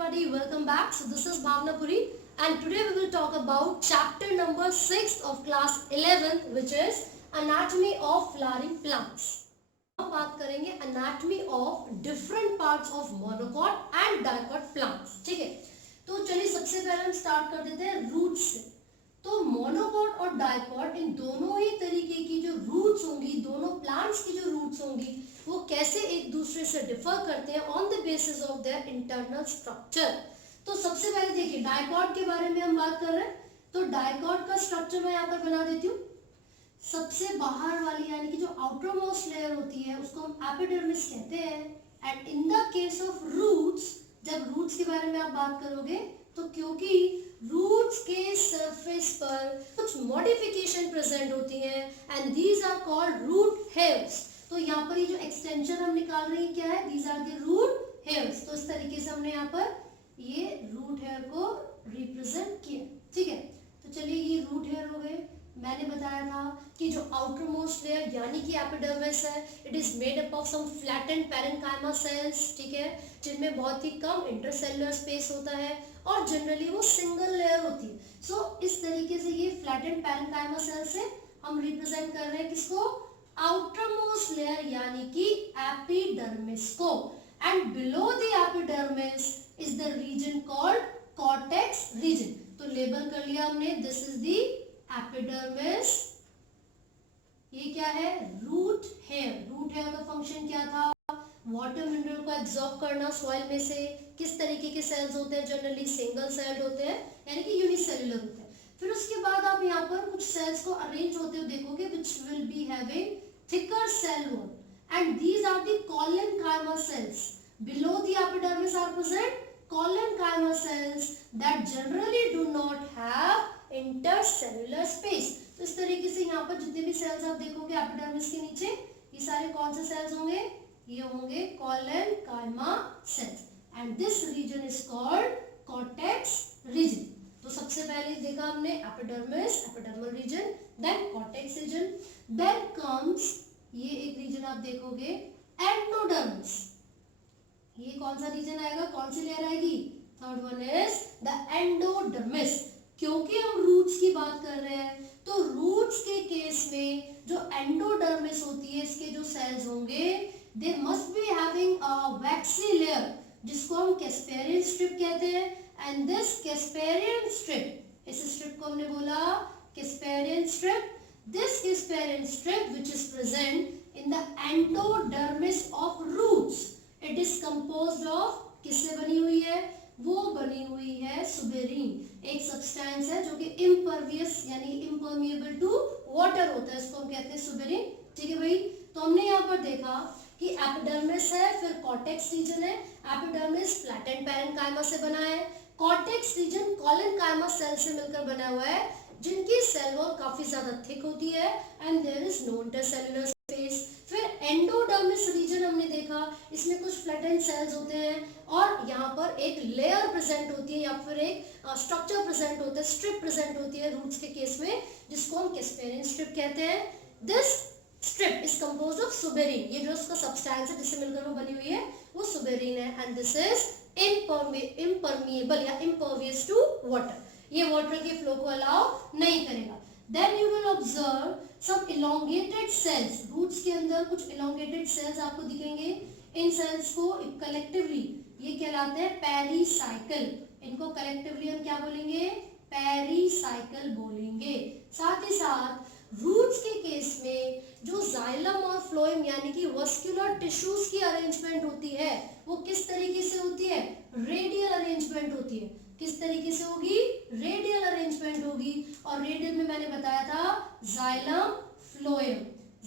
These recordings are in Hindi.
everybody, welcome back. So this is Bhavna Puri and today we will talk about chapter number 6 of class 11 which is anatomy of flowering plants. अब बात करेंगे anatomy of different parts of monocot and dicot plants. ठीक है, तो चलिए सबसे पहले हम स्टार्ट कर देते हैं रूट्स से. तो मोनोकॉट और डाइकॉट इन दोनों ही तरीके की जो रूट्स होंगी, दोनों प्लांट्स की जो रूट्स होंगी वो कैसे एक दूसरे से डिफर करते हैं on the basis of their internal structure. तो सबसे पहले देखिए डाइकॉट के बारे में हम बात कर रहे हैं. तो डाइकॉट का स्ट्रक्चर मैं यहाँ पर बना देती हूँ. सबसे बाहर वाली यानी कि जो आउटर मोस्ट लेयर होती है उसको हम एपिडर्मिस कहते हैं. And in the case of roots, जब रूट्स के बारे में आप बात करोगे तो क्योंकि रूट्स के सरफेस पर कुछ मॉडिफिकेशन प्रेजेंट होती हैं and these are called root hairs. तो यहाँ पर ये जो एक्सटेंशन हम निकाल रहे हैं क्या है, these are the root hairs. तो इस तरीके से हमने यहाँ पर ये रूट हेयर को रिप्रेजेंट किया. ठीक है, तो चलिए ये रूट हेयर हो गए. मैंने बताया था कि जो आउटर मोस्ट लेयर यानी कि एपिडर्मिस है, it is made up of some flattened parenchyma cells. ठीक है, जिनमें बहुत ही कम इंटरसेलुलर स्पेस होता है और जनरली वो सिंगल लेयर होती है. सो इस तरीके से ये फ्लैटेंड पैरेन्काइमा सेल से हम रिप्रेजेंट कर रहे हैं किसको, आउटर मोस्ट लेयर यानी कि एपिडर्मिस को. And below the epidermis is the region called cortex region. तो लेबल कर लिया हमने, दिस इज द एपिडर्मिस. ये क्या है, रूट हेयर. रूट हेयर का फंक्शन क्या था, वाटर मिनरल को एब्जॉर्ब करना सॉइल में से. किस तरीके के सेल्स होते हैं, जनरली सिंगल सेल्ड होते हैं यानी कि यूनिसेलुलर होते हैं. फिर उसके बाद आप यहाँ पर कुछ सेल्स को अरेंज होते हुए देखोगे which will be having thicker cell wall and these are the collenchyma cells. Below the epidermis are present collenchyma cells that generally do not have intercellular space. तो इस तरीके से यहाँ पर जितने भी सेल्स आप देखोगे एपिडर्मिस के नीचे, ये सारे कौन से सेल्स होंगे, ये होंगे collenchyma cells and this region is called cortex region. तो सबसे पहले देखा हमने epidermis, epidermal region, then cortex region, then comes ये एक रीजन आप देखोगे एंडोडर्मिस. ये कौन सा रीजन आएगा, कौन सी लेयर आएगी, third one is the endodermis. क्योंकि हम रूट्स की बात कर रहे हैं तो रूट्स के केस में जो एंडोडर्मिस होती है, इसके जो सेल्स होंगे they must be having a waxy layer जिसको हम कैस्पेरियन स्ट्रिप कहते हैं. एंड दिस कैस्पेरियन स्ट्रिप, इस स्ट्रिप को हमने बोला Casparian strip. This Casparian strip which is present in the endodermis of roots, it is composed of, किससे बनी हुई है, वो बनी हुई है सुबेरीन. एक सब्सटेंस है जो कि इम्परवियस यानी इम्पर्मिएबल टू वाटर होता है, इसको हम कहते हैं सुबेरीन. ठीक है भाई, तो हमने यहाँ पर देखा कि एपिडर्मिस है, फिर कॉर्टेक्स रीजन है. एपिडर्मिस फ्लैटेंड पैरेन्काइमा से बना है, कॉर्टेक्स रीजन कॉलेनकाइमा सेल से मिलकर बना हुआ है जिनकी सेल वॉल काफी ज्यादा थिक होती है and there is no intercellular space. फिर एंडोडर्मिस रीजन हमने देखा, इसमें कुछ फ्लैटेंड सेल्स होते हैं और यहाँ पर एक लेयर प्रेजेंट होती है या फिर एक स्ट्रक्चर प्रेजेंट होता है, स्ट्रिप प्रेजेंट होती है रूट्स के केस में जिसको हम कैस्पेरियन स्ट्रिप कहते हैं. This strip is composed of suberin. ये जो उसका सब्सटेंस है जिससे मिलकर वो बनी हुई है वो सुबेरीन है. एंड दिस इज impermeable या impervious to water. ये वाटर के फ्लो को अलाउ नहीं करेगा. Then you will observe some elongated cells. Roots के अंदर कुछ elongated cells आपको दिखेंगे. इन सेल्स को कलेक्टिवली ये कहलाते हैं पेरीसाइकल. इनको कलेक्टिवली हम क्या बोलेंगे, पेरीसाइकल बोलेंगे. साथ ही साथ रूट्स के केस में जो जाइलम और फ्लोएम यानी कि वस्कुलर टिश्यूज की अरेंजमेंट होती है वो किस तरीके से होती है, रेडियल अरेंजमेंट होती है. किस तरीके से होगी, रेडियल अरेंजमेंट होगी. और रेडियल में मैंने बताया था जाइलम फ्लोएम,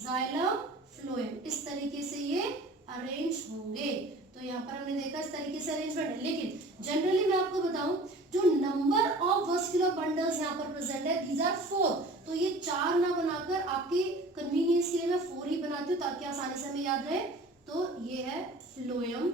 जाइलम फ्लोएम, इस तरीके से ये अरेंज होंगे. तो यहाँ पर हमने देखा इस तरीके से अरेंजमेंट है. लेकिन जनरली मैं आपको बताऊं जो नंबर ऑफ वस्कुलर बंडल्स यहाँ पर प्रेजेंट है दीज आर 4. तो ये 4 ना बनाकर आपकी कन्वीनियंस के लिए मैं 4 ही बनाती हूँ ताकि आसानी से हमें याद रहे. तो ये है phloem,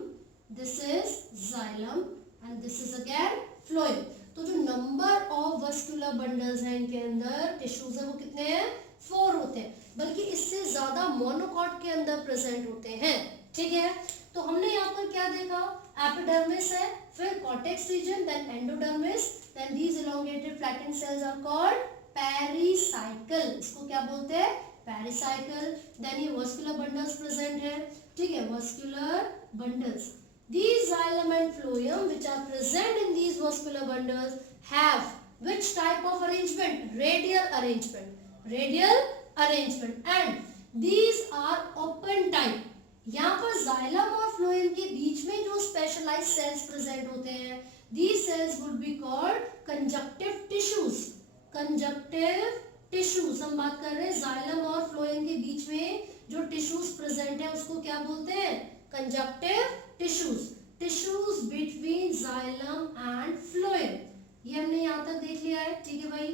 this is xylem and this is again phloem. तो जो नंबर ऑफ वस्कुलर बंडल्स हैं इनके अंदर टिश्यूज है वो कितने हैं, 4 होते हैं. बल्कि इससे ज्यादा मोनोकॉट के अंदर प्रेजेंट होते हैं. ठीक है, तो हमने यहाँ पर क्या देखा, एपिडर्मिस है, फिर cortex region, then endodermis, then these elongated flattened cells are called pericycle. इसको क्या बोलते हैं? पेरिसाइकल. देन ये वस्कुलर बंडल्स प्रेजेंट है, ठीक है, vascular bundles. These xylem and phloem which are present in these vascular bundles have which type of arrangement? Radial arrangement. Radial arrangement. And these are open type. यहाँ पर xylem और phloem के बीच में जो specialized cells present होते हैं, these cells would be called conjunctive tissues. Conjunctive tissues. हम बात कर रहे हैं xylem और phloem के बीच में जो tissues present है उसको क्या बोलते हैं? Conjunctive tissues. Tissues between xylem and phloem. ये हमने यहाँ तक देख लिया है, ठीक है भाई.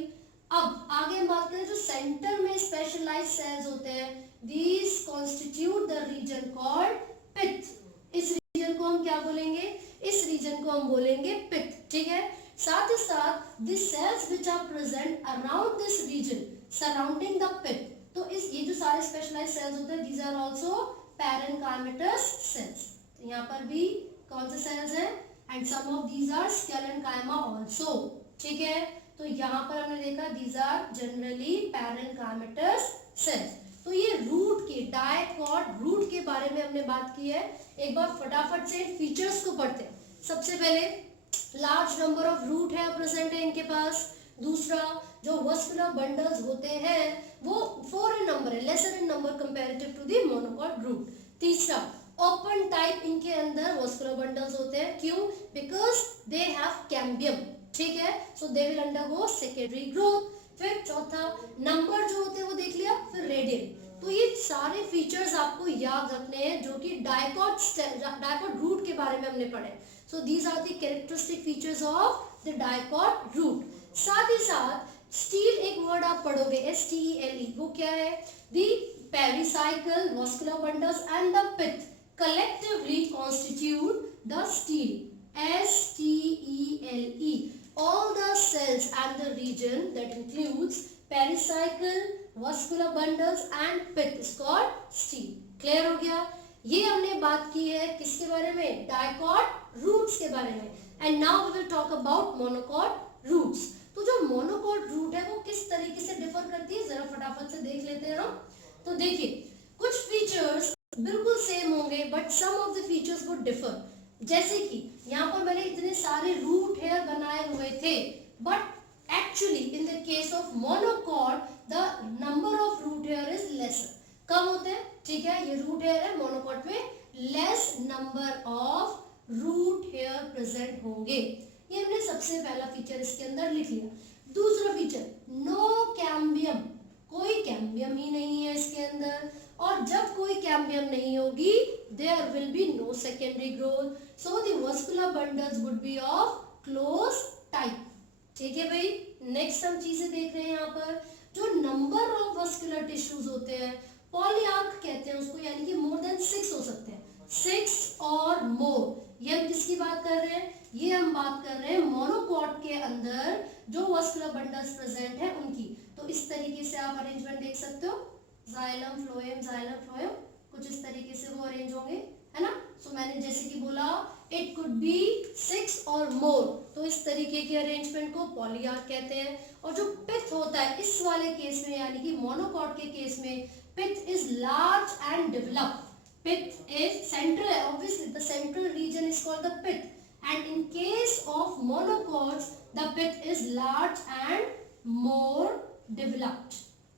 अब आगे हम बात करें जो सेंटर में स्पेशलाइज्ड सेल्स होते हैं, these constitute the region called pith. इस रीजन को हम क्या बोलेंगे? इस रीजन को हम बोलेंगे पिथ, ठीक है. साथ ही साथ the cells which are present around this region surrounding the pith. तो इस ये जो सारे स्पेशलाइज्ड सेल्स होते हैं, these are also parenchymatous cells. यहाँ पर भी कौन से सेल्स हैं? And some of these are sclerenchyma also, ठीक है. तो यहाँ पर हमने देखा these are generally parenchymatous cells. तो ये रूट के डायकॉट रूट के बारे में हमने बात की है. एक बार फटाफट से फीचर्स को पढ़ते हैं. सबसे पहले लार्ज नंबर ऑफ रूट है प्रेजेंट है इनके पास. दूसरा जो वस्कुलर बंडल्स होते हैं वो 4 इन नंबर है, lesser in number comparative to the monocot root. तीसरा ओपन टाइप इनके अंदर वस्कुलर बंडल्स होते हैं. क्यों? बिकॉज दे हैव कैम्बियम, ठीक है. So they will undergo secondary growth. फिर चौथा नंबर जो होते हैं वो देख लिया. फिर रेडियल. तो ये सारे फीचर्स आपको याद रखने हैं जो कि डायकॉट रूट के बारे में हमने पढ़े. So these are the characteristic features of the dicot root. साथ ही साथ स्टील एक वर्ड आप पढ़ोगे, STELE. वो क्या है? The pericycle, vascular bundles and the pith collectively constitute the stele. STELE. All the cells and the region that includes pericycle, vascular bundles and pith is called stele. Clear हो गया? ये हमने बात की है किसके बारे में? डायकॉट रूट्स के बारे में. And now we will talk about monocot roots. तो जो मोनोकॉट रूट है वो किस तरीके से डिफर करती है जरा फटाफट से देख लेते हैं हम. तो देखिए कुछ फीचर्स बिल्कुल सेम होंगे but some of the features would differ. जैसे कि यहाँ पर मैंने इतने सारे रूट हेयर बनाए हुए थे but actually in the case of monocot the number of root hair is lesser. कम होते हैं, ठीक है. ये रूट हेयर है, मोनोकॉट में less number of root hair present होंगे. ये हमने सबसे पहला फीचर इसके अंदर लिख लिया. दूसरा फीचर नो कैम्बियम. कोई कैम्बियम ही नहीं है इसके अंदर. और जब कोई कैम्बियम नहीं होगी there will be no secondary growth, so the vascular bundles would be of close type. ठीक है भाई. नेक्स्ट हम चीजें देख रहे हैं यहाँ पर. जो नंबर ऑफ वस्कुलर टिश्यूज होते हैं पॉलीआर्क कहते हैं उसको, यानी कि मोर देन 6 हो सकते हैं, 6 और मोर. ये हम किसकी बात कर रहे हैं? ये हम बात कर रहे हैं मोनोकॉट के अंदर जो वस्कुलर बंडल्स प्रेजेंट है उनकी. तो इस तरीके से आप अरेंजमेंट देख सकते हो. जाइलम फ्लोएम कुछ इस तरीके से वो अरेंज होंगे, है ना. सो मैंने जैसे कि बोला इट कुड बी 6 और मोर. तो इस तरीके के अरेंजमेंट को पॉलीआर्क कहते हैं. और जो पिथ होता है इस वाले केस में यानी कि मोनोकॉट के केस में pith is large and developed. Pith is central, obviously the central region is called the pith. And in case of monocots the pith is large and more developed.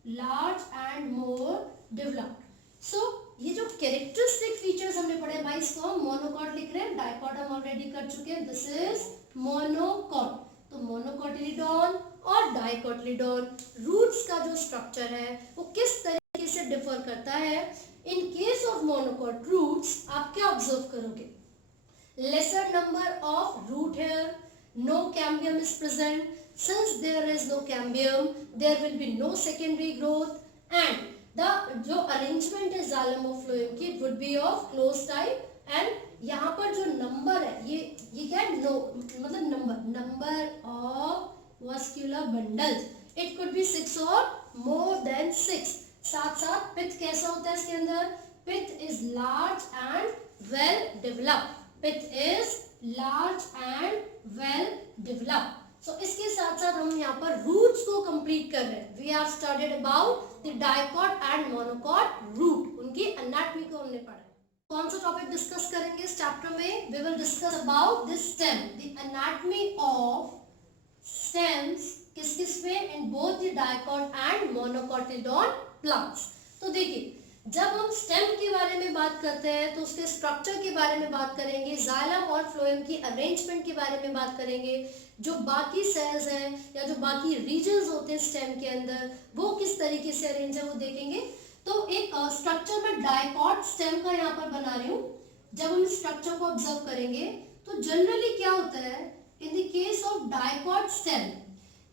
Large and more developed. So ये जो कैरेक्टरिस्टिक फीचर्स हमने पढ़े भाई, इसको हम मोनोकॉट लिख रहे हैं. डायकॉट हम ऑलरेडी कर चुके हैं. This is monocot. तो मोनोकॉटिलीडॉन और डायकॉटिलीडॉन रूट्स का जो स्ट्रक्चर है वो किस तरीके से डिफर करता है. In case of monocot roots आप क्या ऑब्जर्व करोगे? Lesser number of root hair, no cambium is present. Since there is no cambium, there will be no secondary growth, and the जो arrangement है xylem और phloem की would be of close type. and यहाँ पर जो नंबर है ये क्या है? नो मतलब number of vascular bundles it could be 6 और मोर देन 6. साथ साथ पिथ कैसा होता है इसके अंदर? Pith is large and well developed. Pith is large and well developed. So इसके साथ साथ हम यहाँ पर रूट्स को कंप्लीट कर रहे हैं। We have studied about the dicot and monocot root, उनकी एनाटॉमी को हमने पढ़ा है। कौन सा टॉपिक डिस्कस करेंगे इस चैप्टर में? We will discuss about the stem, the anatomy of stems किस किस में, in both the dicot and monocotyledon plants. तो देखिए, जब हम स्टेम के बारे में बात करते हैं तो उसके स्ट्रक्चर के बारे में बात करेंगे, जाइलम और फ्लोएम की अरेंजमेंट के बारे में बात करेंगे, जो बाकी सेल्स हैं या जो बाकी रीजन्स होते हैं स्टेम के अंदर वो किस तरीके से अरेंज है वो देखेंगे। तो एक स्ट्रक्चर में डाइकॉट स्टेम का यहाँ पर बना रही हूँ। जब हम स्ट्रक्चर को ऑब्जर्व करेंगे तो जनरली क्या होता है, इन the case of dicot stem,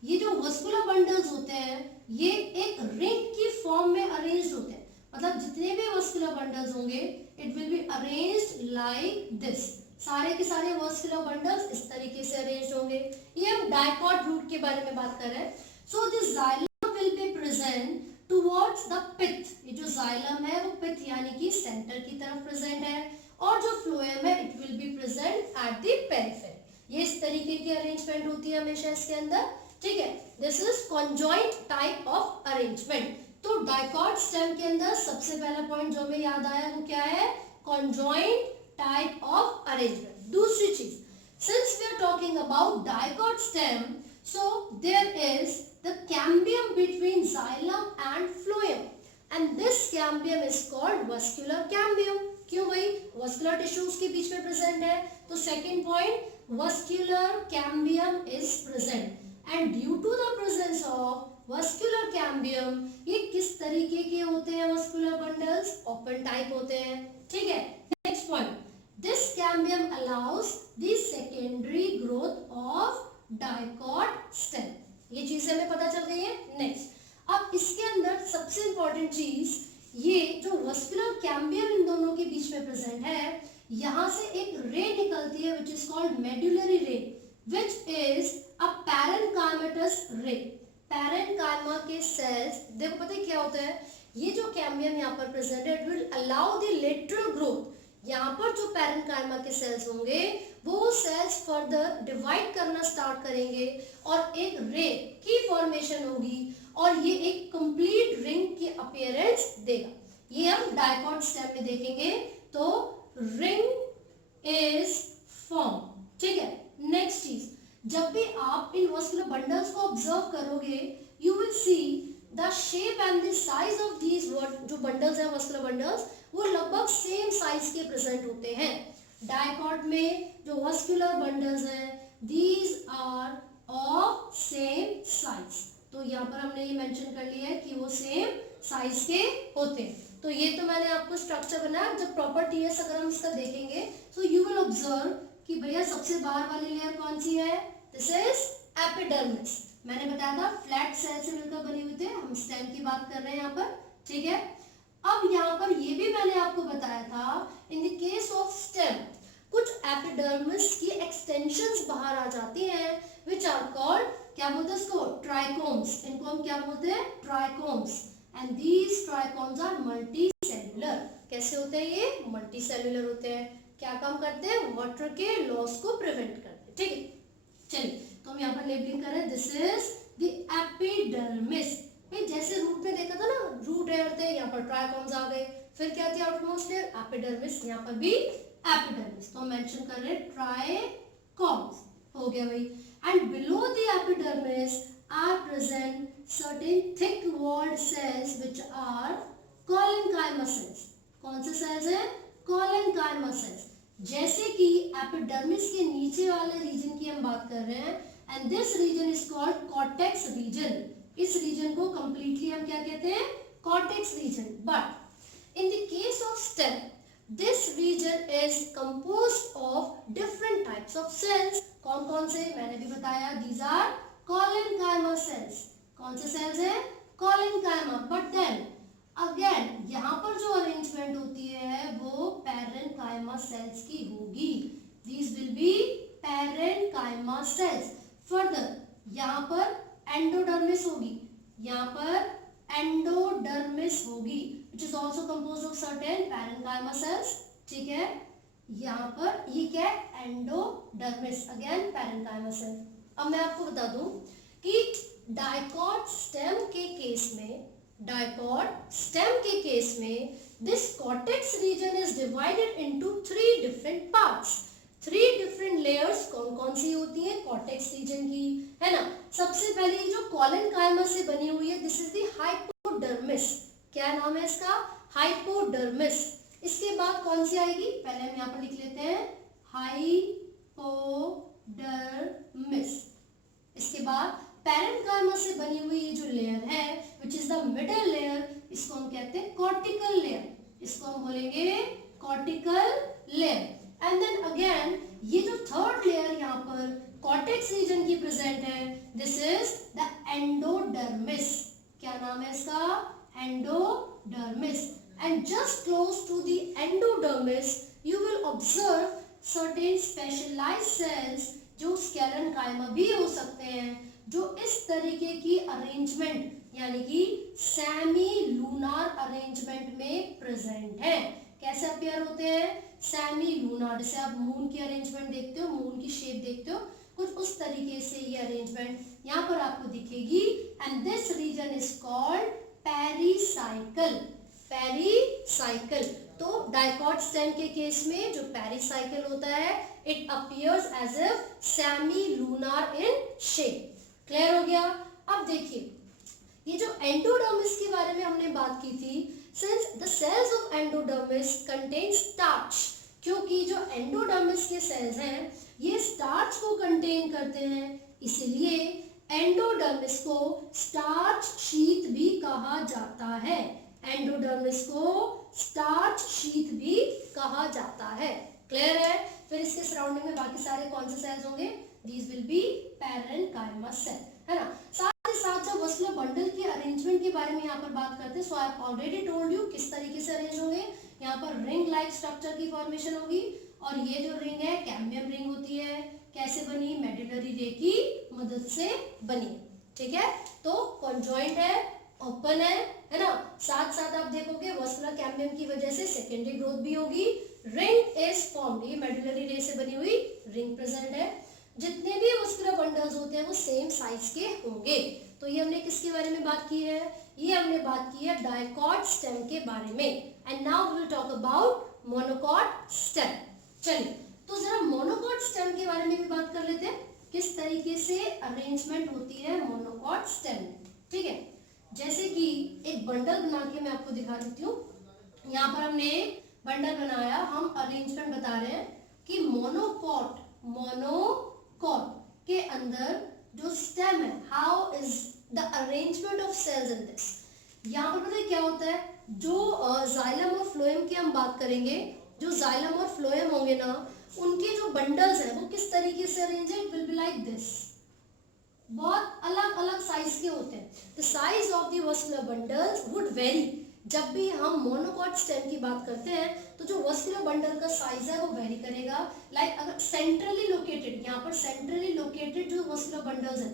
ये जो वस्कुलर बंडल्स होते हैं ये एक रिंग की फॉर्म में अरेंज्ड होते हैं। मतलब जितने भी वस्कुलर बंडल्स होंगे it will be arranged like this. सारे के सारे वस्कुलर बंडल्स इस तरीके से अरेंज्ड होंगे। ये हम डाइकॉट रूट के बारे में बात कर रहे हैं। So this xylem will be present towards the pith. ये जो जाइलम है वो पिथ यानी कि सेंटर की तरफ प्रेजेंट है, और जो फ्लोएम है it will be present at the periphery. ये इस तरीके की अरेंजमेंट होती है हमेशा इसके अंदर, ठीक है। This is conjoint type of arrangement. तो डाइकॉट स्टेम के अंदर सबसे पहला पॉइंट जो हमें याद आया वो क्या है? Conjoint type of arrangement. दूसरी चीज, since we are talking about dicot stem, so there is the cambium between xylem and phloem, and this cambium is called vascular cambium. क्यों भाई? वस्कुलर टिश्यूज के बीच में प्रेजेंट है। तो second point, vascular cambium is present, and due to the presence of vascular cambium, ये किस तरीके के होते हैं वस्कुलर बंडल्स? ओपन टाइप होते हैं, ठीक है। Next point, this cambium allows the secondary growth of dicot stem. ये चीजें हमें पता चल गई है। नेक्स्ट, अब इसके अंदर सबसे इंपॉर्टेंट चीज, ये जो वस्कुलर कैम्बियम इन दोनों के बीच में प्रेजेंट है, यहां से एक रे निकलती है विच इज कॉल्ड मेडुलरी रे, विच इज अ पैरेन्काइमेटस रे। पैरेन्काइमा के सेल्स, देखो पता है क्या होता है, ये जो कैम्बियम यहाँ पर प्रेजेंट है it will allow the lateral growth. यहाँ पर जो पैरेन्काइमा के सेल्स होंगे वो सेल्स फर्दर डिवाइड करना स्टार्ट करेंगे और एक रे की फॉर्मेशन होगी और ये एक कंप्लीट रिंग की अपीयरेंस देगा। ये हम डाइकॉट स्टेम में देखेंगे। तो रिंग इज फॉर्म, ठीक है। नेक्स्ट चीज, जब भी आप इन वस्कुलर बंडल्स को ऑब्जर्व करोगे you will see the shape and the size of these जो बंडल्स हैं वस्कुलर बंडल्स वो लगभग सेम साइज के प्रेजेंट होते हैं। डाइकॉट में जो वस्कुलर बंडल्स हैं these are of same size. तो यहाँ पर हमने ये मेंशन कर लिया है कि वो सेम साइज के होते हैं। तो ये तो मैंने आपको स्ट्रक्चर बनाया। जब प्रॉपर टीएस अगर हम इसका देखेंगे तो यू विल ऑब्जर्व कि भैया सबसे बाहर वाली लेयर कौन सी है? This is epidermis. मैंने बताया था फ्लैट सेल से मिलकर बने हुए थे। हम स्टेम की बात कर रहे हैं यहाँ पर, ठीक है। अब यहाँ पर ये भी मैंने आपको बताया था इन द केस ऑफ स्टेम कुछ एपिडर्मिस की एक्सटेंशंस बाहर आ जाती हैं विच आर कॉल्ड, क्या बोलते हैं इसको? ट्राइकोम्स। इनको हम क्या बोलते हैं? Trichomes. And these trichomes are multicellular. कैसे होते हैं ये? मल्टी सेल्यूलर होते हैं। क्या काम करते हैं? वाटर के लॉस को प्रिवेंट करते हैं, ठीक है। चलिए, तो हम यहाँ पर लेबलिंग कर रहे हैं। This is the epidermis. जैसे रूट में देखा था ना, रूट लेयर थे, यहाँ पर ट्राइकोम्स आ गए, फिर क्या थी आउटमोस्ट लेयर? एपिडर्मिस। यहाँ पर भी एपिडर्मिस, तो हम मेंशन कर रहे हैं ट्राइकोम्स। हो गया भाई। And below the epidermis are present certain thick walled cells which are collenchyma cells. कौन से सेल्स हैं? Collenchyma cells. जैसे कि एपिडर्मिस के नीचे वाले रीजन की हम बात कर रहे हैं, and this region is called cortex region. इस रीजन को कंप्लीटली हम क्या कहते हैं? Cortex region. But in the case of stem this region is composed of different types of cells. कौन कौन से? मैंने भी बताया, दीज आर कोलेनकाइमा सेल्स। कौन से सेल्स हैं? कोलेनकाइमा। बट देन अगेन यहाँ पर जो अरेंजमेंट होती है वो पैरेन्काइमा सेल्स की होगी। These will be parenchyma sales. Further यहाँ पर एंडोडर्मिस होगी, यहाँ पर एंडोडर्मिस होगी which is also composed of certain parenchyma cells, ठीक है। यहाँ पर ये क्या है, एंडोडर्मिस, अगेन पैरेन्काइमा सेल। अब मैं आपको बता दूं कि डाइकॉट स्टेम के केस में, डाइकॉट स्टेम के केस में this cortex region is divided into 3 different parts. 3 different layers कौन कौन सी होती हैं कॉर्टेक्स रीजन की, है ना। सबसे पहले जो कॉलेनकाइमा से बनी हुई है, दिस इज द हाइपोडर्मिस। क्या नाम है इसका, हाइपोडर्मिस। इसके बाद कौन सी आएगी, पहले हम यहाँ पर लिख लेते हैं हाइपोडर्मिस। इसके बाद पैरेन्काइमा से बनी हुई ये जो लेयर है which is the middle layer, इसको हम कहते हैं कॉर्टिकल लेयर, इसको हम बोलेंगे cortical layer. And then again ये जो थर्ड लेयर यहाँ पर कॉर्टेक्स रीजन की प्रेजेंट है, दिस इज द एंडोडर्मिस। क्या नाम है इसका, endodermis. And just close to the endodermis you will observe certain specialized cells जो स्केलेनकाइमा भी हो सकते हैं, जो इस तरीके की अरेंजमेंट यानी कि सेमी लूनार अरेंजमेंट में प्रेजेंट है। कैसे अपीयर होते हैं, सेमी लूनार, जैसे आप मून की अरेंजमेंट देखते हो, मून की शेप देखते हो, कुछ उस तरीके से ये अरेंजमेंट यहाँ पर आपको दिखेगी। And this region is called pericycle, pericycle. तो डाइकॉट स्टेम के केस में जो पेरिसाइकल होता है it appears as if semi lunar in shape. Clear हो गया। अब देखिए ये जो एंडोडर्मिस के बारे में हमने बात की थी, since the cells of endodermis contain starch, क्योंकि जो एंडोडर्मिस के सेल्स हैं ये स्टार्च को कंटेन करते हैं, इसलिए एंडोडर्मिस को स्टार्च शीथ भी कहा जाता है। एंडोडर्मिस को स्टार्च शीथ भी कहा जाता है। क्लियर है। फिर इसके सराउंडिंग में बाकी सारे कौन से सेल्स होंगे, these will be parenchyma cell, है ना। साथ ही साथ जब वस्कुलर बंडल की अरेंजमेंट के बारे में यहाँ पर बात करते हैं, so I have already told you किस तरीके से अरेंज होंगे। यहाँ पर रिंग लाइक स्ट्रक्चर की फॉर्मेशन होगी, और ये जो रिंग है कैम्बियम रिंग होती है। कैसे बनी, मेडुलरी रे की मदद से बनी। ठीक है, तो कॉन्जॉइंट है, ओपन है ना। साथ साथ आप देखोगे वस्कुलर कैम्बियम की वजह से सेकेंडरी ग्रोथ भी होगी। रिंग इज फॉर्म्ड, ये मेडुलरी रे से बनी हुई रिंग प्रेजेंट है। जितने भी वस्कुलर बंडल्स होते हैं वो सेम साइज के होंगे। तो ये हमने किसके बारे में बात की है, ये हमने बात की है डाइकॉट स्टेम के बारे में। And now we will talk about monocot stem. चलिए तो जरा मोनोकॉट स्टेम के बारे में भी बात कर लेते हैं, किस तरीके से अरेंजमेंट होती है मोनोकॉट स्टेम। ठीक है, जैसे कि एक बंडल बना के मैं आपको दिखा देती हूँ। यहाँ पर हमने एक बंडल बनाया, हम अरेंजमेंट बता रहे हैं कि मोनोकॉट के अंदर जो स्टेम है, how is the arrangement of cells in this. यहाँ पर पता है क्या होता है, जो जाइलम और फ्लोएम की हम बात करेंगे, जो जाइलम और फ्लोएम होंगे ना, उनके जो बंडल्स हैं वो किस तरीके से अरेंज है, it will be like this. बहुत अलग अलग साइज के होते हैं। The size of the vascular bundles would very. जब भी हम मोनोकॉट स्टेम की बात करते हैं तो जो वस्कुलर बंडल का साइज है वो वेरी करेगा। लाइक अगर सेंट्रली लोकेटेड, यहाँ पर सेंट्रली लोकेटेड जो वस्कुलर बंडल्स हैं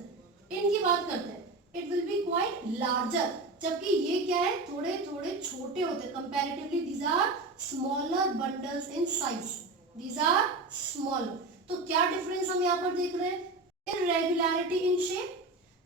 इनकी बात करते हैं, it will be quite larger. जबकि ये क्या है, थोड़े थोड़े छोटे होते हैं comparatively. These are smaller bundles in size, these are small. तो क्या डिफरेंस हम यहाँ पर देख रहे हैं, irregularity in shape.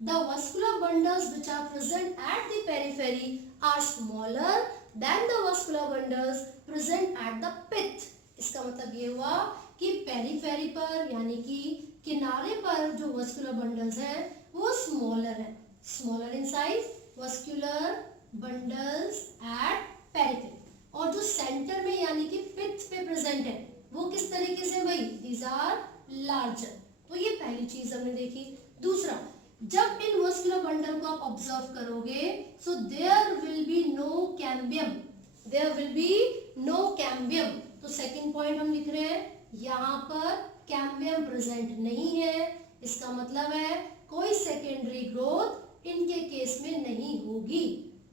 The vascular bundles which are present at the periphery are smaller than the vascular bundles present at the pith. इसका मतलब ये हुआ कि पेरिफेरी पर यानी कि किनारे पर जो वस्कुलर बंडल्स हैं वो स्मॉलर है, smaller in size vascular bundles at periphery. और जो सेंटर में यानी कि पिथ पे प्रेजेंट है वो किस तरीके से भाई, दीज आर लार्जर। तो ये पहली चीज हमने देखी। दूसरा, जब इन वस्कुलर बंडल को आप ऑब्जर्व करोगे, so there will be no cambium, there will be no cambium. तो सेकंड पॉइंट हम लिख रहे हैं, यहाँ पर कैम्बियम प्रेजेंट नहीं है। इसका मतलब है कोई सेकेंडरी ग्रोथ इनके केस में नहीं होगी।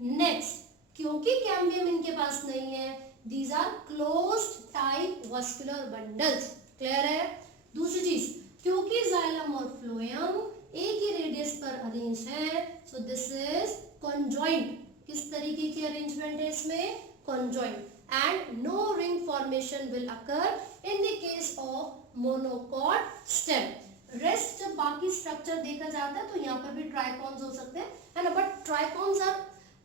नेक्स्ट, क्योंकि कैम्बियम इनके पास नहीं है, these are closed type vascular bundles. Clear है। दूसरी चीज, क्योंकि जाइलम और फ्लोएम एक ही रेडियस पर अरेंज है, सो दिस इज कॉन्जॉइंट। किस तरीके की अरेंजमेंट है इसमें, conjoint. and no ring formation will occur in the case of monocot stem. Rest जब बाकी स्ट्रक्चर देखा जाता है तो यहाँ पर भी ट्राइकॉन्स हो सकते हैं, है ना, but trichomes are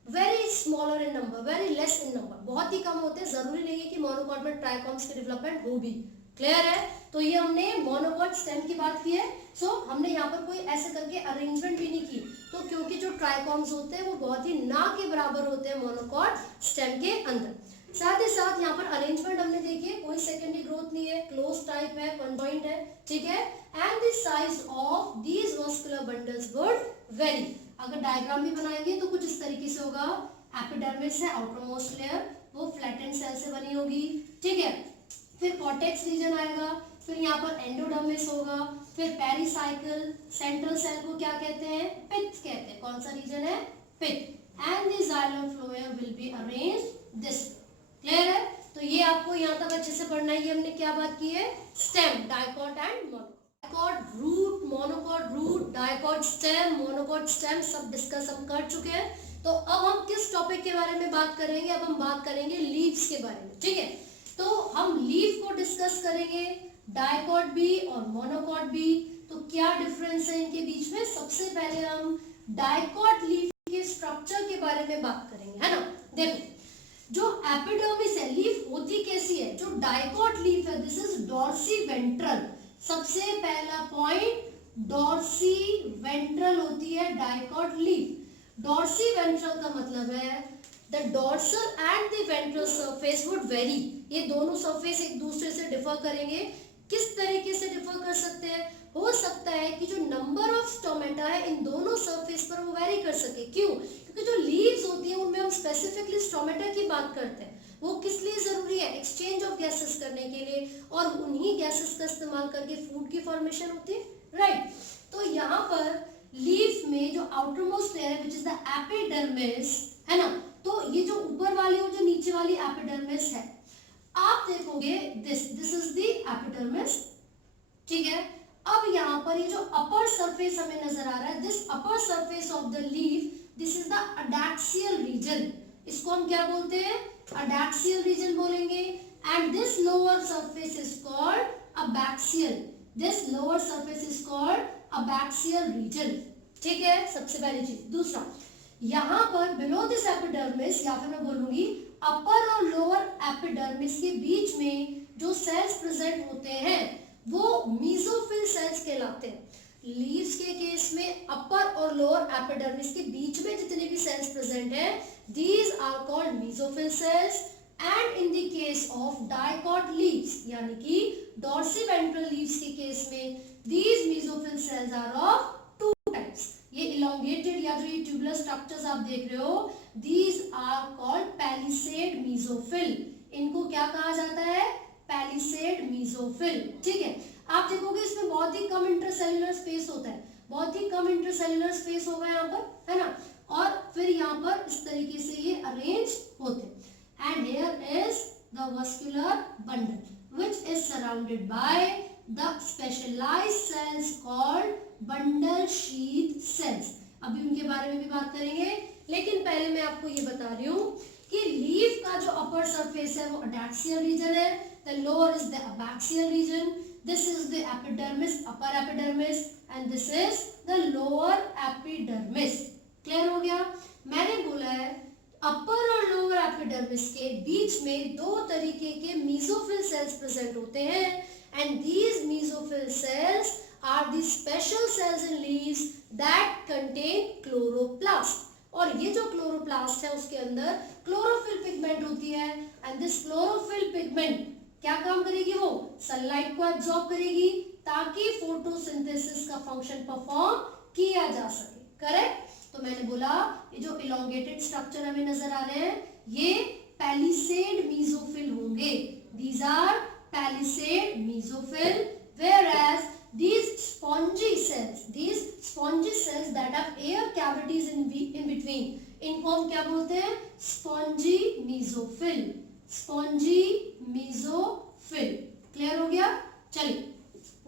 very smaller in number, very less in number, बहुत ही कम होते हैं. जरूरी नहीं है कि मोनोकॉट में ट्राइकॉन्स की डेवलपमेंट हो भी. क्लियर है? तो ये हमने मोनोकॉट स्टेम की बात की है. सो हमने यहाँ पर कोई ऐसे करके अरेंजमेंट भी नहीं की, तो क्योंकि जो ट्राइकॉन्स होते हैं वो बहुत ही ना के बराबर होते हैं मोनोकॉट स्टेम के अंदर. साथ ही साथ यहाँ पर अरेंजमेंट हमने देखी है, कोई सेकेंडरी ग्रोथ नहीं है, क्लोज टाइप है, कॉन्जॉइंट है, ठीक है. And the size of these vascular bundles would very. अगर डायग्राम भी बनाएंगे तो कुछ इस तरीके से होगा. एपिडर्मिस है, आउटर मोस्ट लेयर, वो फ्लैटेंड सेल से बनी होगी, ठीक है. फिर कॉर्टेक्स रीजन आएगा, फिर यहाँ पर एंडोडर्मिस होगा, फिर पेरिसाइकल. सेंट्रल सेल को क्या कहते हैं? पिथ कहते हैं. कौन सा रीजन है? Pith. And the xylem phloem will be arranged this. Clear है? तो ये आपको यहाँ तक अच्छे से पढ़ना है. ये हमने क्या बात की है? Stem, dicot and monocot. Dicot root, monocot root, dicot stem, monocot stem सब डिस्कस हम कर चुके हैं. तो अब हम किस टॉपिक के बारे में बात करेंगे? अब हम बात करेंगे लीव्स के बारे में, ठीक है. तो हम लीफ को डिस्कस करेंगे, डाइकॉट भी और मोनोकॉट भी. तो क्या डिफरेंस है इनके बीच में? सबसे पहले हम डाइकॉट लीफ के स्ट्रक्चर के बारे में बात करेंगे, है ना. देखो, जो एपिडर्मिस है, लीफ होती कैसी है? जो डाइकॉट लीफ है, दिस इज डॉर्सी वेंट्रल. सबसे पहला पॉइंट, डॉर्सी वेंट्रल होती है डाइकॉट लीफ. डॉर्सी वेंट्रल का मतलब है the dorsal and the ventral surface would very. ये दोनों सरफेस एक दूसरे से डिफर करेंगे. किस तरीके से डिफर कर सकते हैं? हो सकता है कि जो नंबर ऑफ स्टोमेटा है इन दोनों सरफेस पर वो वेरी कर सके. क्यों? क्योंकि जो लीव्स होती है उनमें हम स्पेसिफिकली स्टोमेटा की बात करते हैं. वो किस लिए जरूरी है? एक्सचेंज ऑफ गैसेस करने के लिए, और उन्हीं गैसेस का इस्तेमाल करके फूड की फॉर्मेशन होती है, राइट. तो यहाँ पर लीफ में जो आउटर मोस्ट लेयर है विच इज द एपिडर्मिस, है ना. तो ये जो ऊपर वाली और जो नीचे वाली एपिडर्मिस है, आप देखोगे दिस इज द एपिडर्मिस, ठीक है. अब यहाँ पर ये जो अपर सरफेस हमें नजर आ रहा है, this upper surface of the leaf, this is the adaxial region. इसको हम क्या बोलते हैं? अडैक्सियल रीजन बोलेंगे. And this lower surface is called abaxial. This lower surface is called abaxial region, ठीक है. सबसे पहली चीज. दूसरा, यहाँ पर बिलो दिस एपिडर्मिस, या फिर मैं बोलूंगी अपर और लोअर एपिडर्मिस के बीच में जो सेल्स प्रेजेंट होते हैं वो मीजोफिल सेल्स कहलाते हैं. लीव्स के केस में अपर और लोअर एपिडर्मिस के बीच में जितने भी सेल्स प्रेजेंट हैं, these are called mesophyll cells. And in the case of dicot leaves, यानी कि डॉर्सीवेंट्रल लीव्स के केस में, these mesophyll cells are of two types. ये इलोंगेटेड या जो ये ट्यूबुलर स्ट्रक्चर्स आप देख रहे हो, these are called palisade mesophyll. इनको क्या कहा जाता है? पैलिसेड मीजोफिल, ठीक है. आप देखोगे इसमें बहुत ही कम इंटरसेल्युलर स्पेस होता है, बहुत ही कम इंटरसेल्युलर स्पेस होगा यहाँ पर, है ना. और फिर यहाँ पर इस तरीके से ये अरेंज होते हैं. And here is the vascular bundle which is surrounded by the specialised cells called bundle sheath cells. अभी उनके बारे में भी बात करेंगे, लेकिन पहले मैं आपको ये बता रही हूँ कि लीफ का जो अपर सरफेस है वो अडैक्सियल रीजन है, the lower is the abaxial region. This is the epidermis, upper epidermis, and this is the lower epidermis. Clear हो गया? मैंने बोला है अपर और लोअर एपिडर्मिस के बीच में दो तरीके के मीजोफिल सेल्स प्रेजेंट होते हैं. And these mesophil cells are the special cells in leaves that contain chloroplast. और ये जो क्लोरोप्लास्ट है उसके अंदर क्लोरोफिल पिगमेंट होती है. एंड दिस क्लोरोफिल पिगमेंट क्या काम करेगी? वो सनलाइट को एब्जॉर्ब करेगी ताकि फोटोसिंथेसिस का फंक्शन परफॉर्म किया जा सके. करेक्ट? तो मैंने बोला ये जो इलोंगेटेड स्ट्रक्चर हमें नजर आ रहे हैं ये पैलिसेड मीजोफिल होंगे. These are palisade mesophyll, whereas these spongy cells that have air cavities in between, इनको हम क्या बोलते हैं? Spongy mesophyll. Spongy mesophyll. Clear हो गया? चलिए,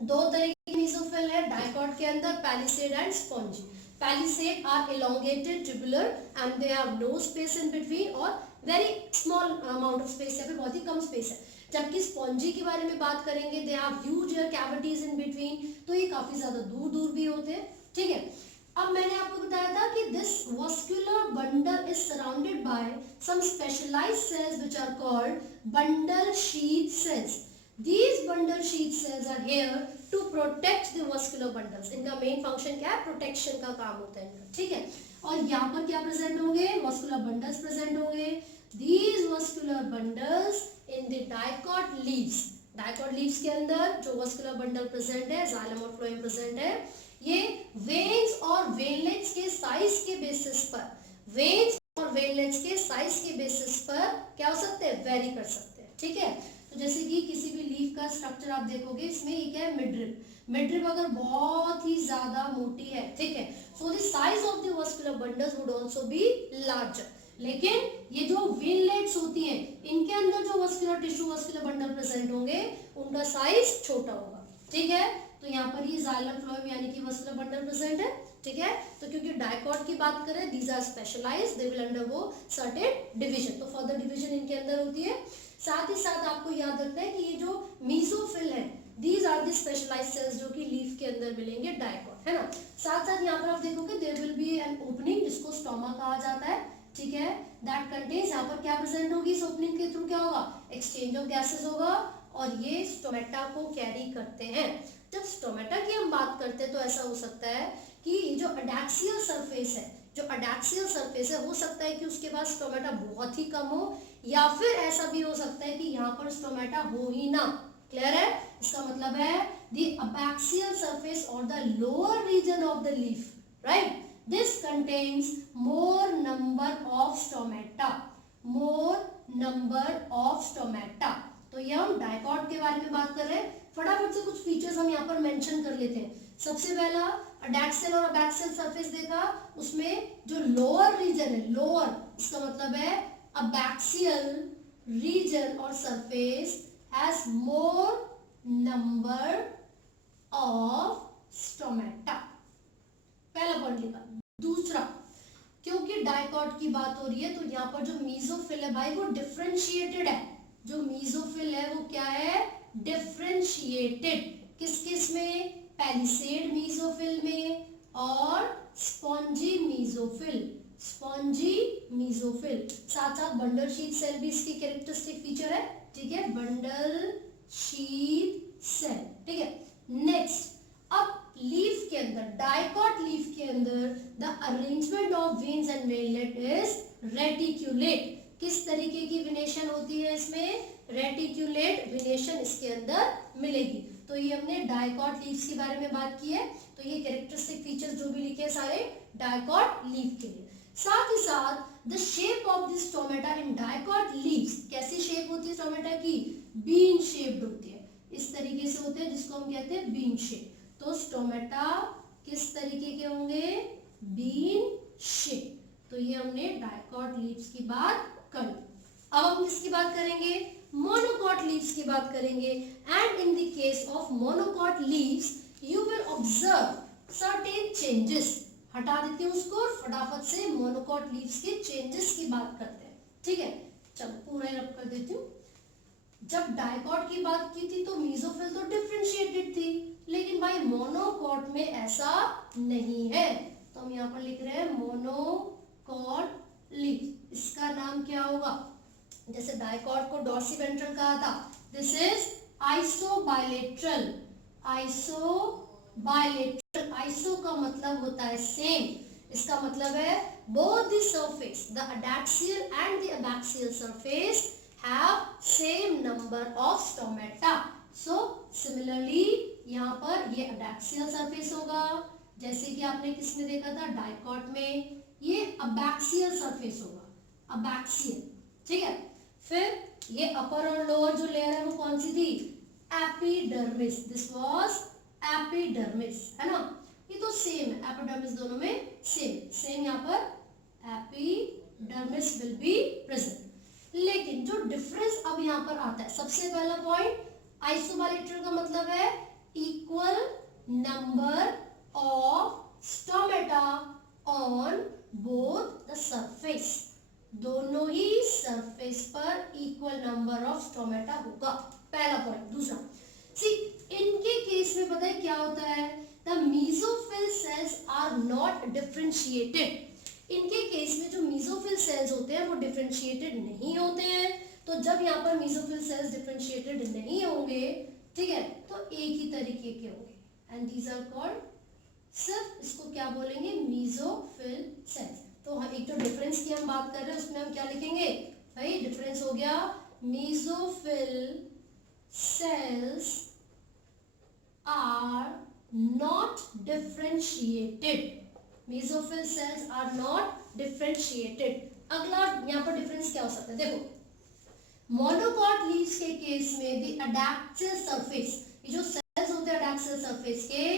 दो तरह की मीजोफिल है डाइकॉट के अंदर, palisade and spongy. Palisade are elongated tubular and they have no space in between, और very small amount of space या फिर बहुत ही कम स्पेस है। जबकि स्पॉन्जी के बारे में बात करेंगे, they have huge air cavities in between, तो ये काफी ज्यादा दूर दूर भी होते हैं। ठीक है, अब मैंने आपको बताया था कि this vascular bundle is surrounded by some specialised cells which are called bundle sheath cells. These bundle sheath cells are here to protect the vascular bundles. इनका मेन फंक्शन क्या है? प्रोटेक्शन का काम होता है इनका। ठीक है, और यहाँ पर क्या प्रेजेंट होंगे? मस्कुलर बंडल्स प्रेजेंट होंगे। These muscular bundles in the dicot leaves. Dicot leaves के अंदर जो वस्कुलर बंडल प्रेजेंट है, जाइलम और फ्लोएम प्रेजेंट है, ये वेन्स और वेनलेट्स के साइज के बेसिस पर, वेन्स और वेनलेट्स के साइज के बेसिस पर क्या हो सकते हैं? वेरी कर सकते हैं। ठीक है, तो जैसे कि किसी भी लीफ का स्ट्रक्चर आप देखोगे, इसमें ये क्या है? मिडरिब। मिडरिब अगर बहुत ही ज्यादा मोटी है, ठीक है, so the size of the vascular bundles would also be larger. लेकिन ये जो वेनलेट्स होती हैं, इनके अंदर जो vascular tissue, vascular bundle present होंगे, उनका साइज छोटा होगा। ठीक है, तो यहाँ पर ये जाइलम फ्लोएम यानी कि वस्कुलर बंडल प्रेजेंट है। ठीक है, तो क्योंकि डायकॉट की बात करें, these are specialised, they will undergo certain division, तो फर्दर डिवीजन इनके अंदर होती है। साथ ही साथ आपको याद रखना है कि ये जो मीजोफिल है, these are the specialised cells जो कि लीफ के अंदर मिलेंगे, डायकॉट, है ना। साथ साथ यहाँ पर आप देखोगे there will be an opening, जिसको स्टोमा कहा जाता है। ठीक है, दैट कंटेन्स, यहाँ पर क्या प्रेजेंट होगी? इस ओपनिंग के थ्रू क्या होगा? एक्सचेंज ऑफ गैसेस होगा, और ये स्टोमेटा को कैरी करते हैं। जब स्टोमेटा की हम बात करते हैं तो ऐसा हो सकता है कि जो अडैक्सियल सरफेस है, जो अडैक्सियल सरफेस है, हो सकता है कि उसके पास स्टोमेटा बहुत ही कम हो, या फिर ऐसा भी हो सकता है कि यहाँ पर स्टोमेटा हो ही ना। क्लियर है? इसका मतलब है the abaxial surface or the lower region of the leaf, right? This contains more number of stomata, more number of stomata। तो ये हम डायकॉट के बारे में बात कर रहे हैं। फटाफट से कुछ फीचर्स हम यहाँ पर मेंशन कर लेते हैं। सबसे पहला, अडैक्सियल और अबैक्सियल सरफेस देखा, उसमें जो लोअर रीजन है, लोअर, इसका मतलब है abaxial region or surface has more number of stomata। पहला पॉइंट लिखा। दूसरा, क्योंकि डायकॉट की बात हो रही है तो यहाँ पर जो मीजोफिल है भाई वो डिफरेंशिएटेड है। जो मीजोफिल है वो क्या है? डिफरेंशिएटेड। किस किस में? पैलिसेड मीजोफिल में और स्पॉन्जी मीजोफिल, स्पॉन्जी मीजोफिल। साथ साथ बंडल शीथ सेल भी इसकी कैरेक्टरिस्टिक फीचर है। ठीक है, बंडल शीथ सेल। ठीक है, नेक्स्ट, अब लीफ के अंदर, डायकॉट लीफ के अंदर the arrangement of veins and veinlet is reticulate. किस तरीके की विनेशन होती है इसमें? रेटिक्यूलेट विनेशन इसके अंदर मिलेगी। तो ये हमने डायकॉट लीव्स के बारे में बात की है। तो ये कैरेक्टरिस्टिक फीचर्स जो भी लिखे सारे डायकॉट लीफ के लिए। साथ ही साथ the shape of this टोमेटा in dicot leaves, कैसी शेप होती है टोमेटा की? बीन शेप्ड होती है। इस तरीके से होते हैं, जिसको हम कहते हैं बीन शेप। तो स्टोमेटा किस तरीके के होंगे? Bean shape. तो ये हमने डायकॉट लीव्स की बात कर ली। अब हम किसकी बात करेंगे? मोनोकॉट लीव्स की बात करेंगे। And in the case of monocot leaves you will observe certain changes. हटा देते हैं उसको और फटाफट से मोनोकॉट लीव्स के चेंजेस की बात करते हैं। ठीक है, चलो पूरा रब कर देती हूँ। जब डायकॉट की बात की थी तो मीजोफिल तो डिफरेंशिएटेड थी, लेकिन भाई मोनोकॉट में ऐसा नहीं है। तो हम यहाँ पर लिख रहे हैं मोनोकॉट लीफ। इसका नाम क्या होगा? जैसे डायकॉट को डॉर्सिवेंट्रल कहा था, this is isobilateral. Isobilateral, iso का मतलब होता है सेम। इसका मतलब है both the surface, the adaxial and the abaxial surface have same number of stomata। So similarly यहाँ पर ये अडैक्सियल सरफेस होगा, जैसे कि आपने किस में देखा था? डायकॉट में। ये अबैक्सियल सरफेस होगा, अबैक्सियल। ठीक है, फिर ये अपर और लोअर जो लेयर है वो कौन सी थी? एपिडर्मिस। दिस वाज एपिडर्मिस, है ना। ये तो सेम है, एपिडर्मिस दोनों में सेम यहाँ पर एपिडर्मिस विल बी प्रेजेंट। लेकिन जो डिफरेंस अब यहाँ पर आता है, सबसे पहला पॉइंट, आइसोबाइलेटरल का मतलब है equal number of stomata on both the surface. दोनों ही सरफेस पर इक्वल नंबर ऑफ स्टोमेटा होगा, पहला पॉइंट। दूसरा, सी इनके केस में पता है क्या होता है, the mesophyll cells are not differentiated. इनके केस में जो मेसोफिल सेल्स होते हैं वो डिफरेंशिएटेड नहीं होते हैं। तो जब यहाँ पर मेसोफिल सेल्स डिफरेंशिएटेड नहीं होंगे, ठीक है, तो एक ही तरीके के होंगे एंड दीज आर कॉल्ड, सिर्फ इसको क्या बोलेंगे, मेसोफिल सेल्स। तो हम एक तो डिफरेंस की हम बात कर रहे हैं, उसमें हम क्या लिखेंगे भाई, डिफरेंस हो गया mesophyll cells are not differentiated. Mesophyll cells are not differentiated. अगला यहाँ पर डिफरेंस क्या हो सकता है, देखो मोनोकॉट लीव्स के केस में द अडैक्सियल सरफेस, ये जो सेल्स होते हैं अडैक्सियल सरफेस के,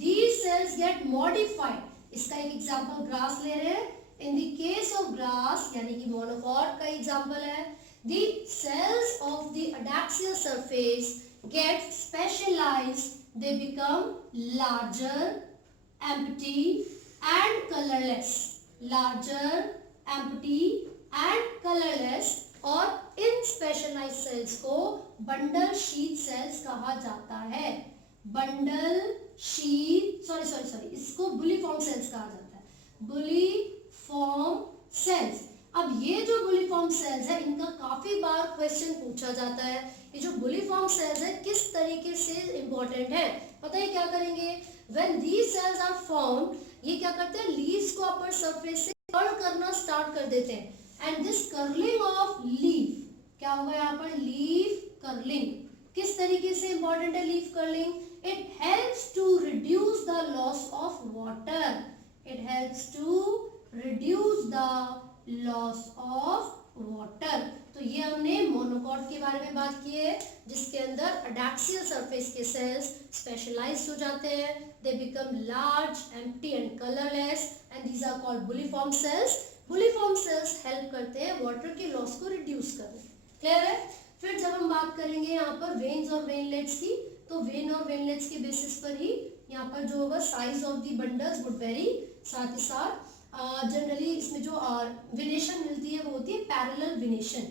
these cells get modified। इसका एक एग्जांपल ग्रास ले रहे हैं। इन द केस ऑफ ग्रास यानी कि मोनोकॉट का एग्जांपल है, the cells of the adaxial surface get specialized, they become larger, empty and colorless, larger, empty and colorless। और इन स्पेशलाइज्ड सेल्स को बंडल शीथ सेल्स कहा जाता है। बंडल शीथ, सॉरी इसको बुलीफॉर्म सेल्स कहा जाता है, बुलीफॉर्म सेल्स। अब ये जो बुलीफॉर्म सेल्स है इनका काफी बार क्वेश्चन पूछा जाता है। ये जो बुलीफॉर्म सेल्स है किस तरीके से इंपॉर्टेंट है, पता है क्या करेंगे, when these cells are formed, ये क्या करते हैं, लीव्स को अपर सरफेस से कर्ल करना स्टार्ट कर देते हैं and this curling of leaf, क्या होगा यहाँ पर, लीफ कर्लिंग। किस तरीके से इंपॉर्टेंट है leaf curling, it helps to reduce the loss of water, it helps to reduce the loss of water। तो ये हमने मोनोकॉट के बारे में बात की है, जिसके अंदर अडैक्सियल सरफेस के सेल्स स्पेशलाइज्ड हो जाते हैं, they become large, empty and colorless and these are called bulliform cells. Bulliform cells help करते हैं वाटर के लॉस को रिड्यूस करने, क्लियर है। फिर जब हम बात करेंगे यहाँ पर वेन्स और वेनलेट्स की, तो वेन और वेनलेट्स के बेसिस पर ही यहाँ पर जो होगा size of the bundles would very. साथ ही साथ जनरली इसमें जो विनेशन मिलती है वो होती है पैरेलल विनेशन,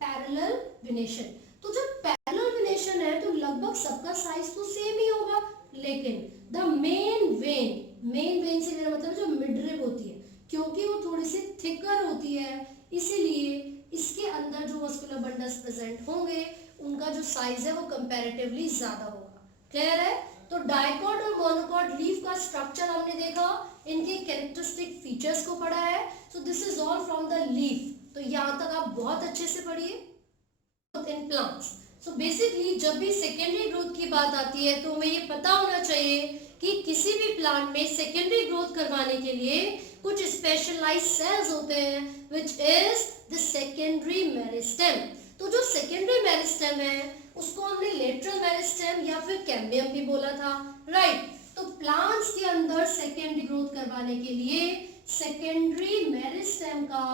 पैरेलल विनेशन। तो जब पैरेलल विनेशन है तो लगभग सबका साइज तो सेम ही होगा, लेकिन द मेन वेन से मेरा मतलब जो मिडरिब होती है, क्योंकि वो थोड़ी सी थिकर होती है, इसीलिए इसके अंदर जो मस्कुलर बंडल्स प्रेजेंट होंगे उनका जो साइज है वो कंपैरेटिवली ज्यादा होगा, क्लियर है। तो डाइकॉट और मोनोकॉट लीफ का स्ट्रक्चर हमने देखा, इनके कैरेक्टरिस्टिक फीचर्स को पढ़ा है। So this is all from the leaf. तो यहाँ तक आप बहुत अच्छे से पढ़िए। इन प्लांट्स, सो बेसिकली जब भी सेकेंडरी ग्रोथ की बात आती है तो हमें ये पता होना चाहिए कि किसी भी प्लांट में सेकेंडरी ग्रोथ करवाने के लिए कुछ स्पेशलाइज्ड सेल्स होते हैं, which is the secondary meristem. तो जो सेकेंडरी मेरिस्टेम है उसको हमने लेटरल मेरिस्टेम या फिर कैम्बियम भी बोला था, राइट। तो प्लांट्स के अंदर सेकेंडरी ग्रोथ करवाने के लिए सेकेंडरी मेरिस्टेम का,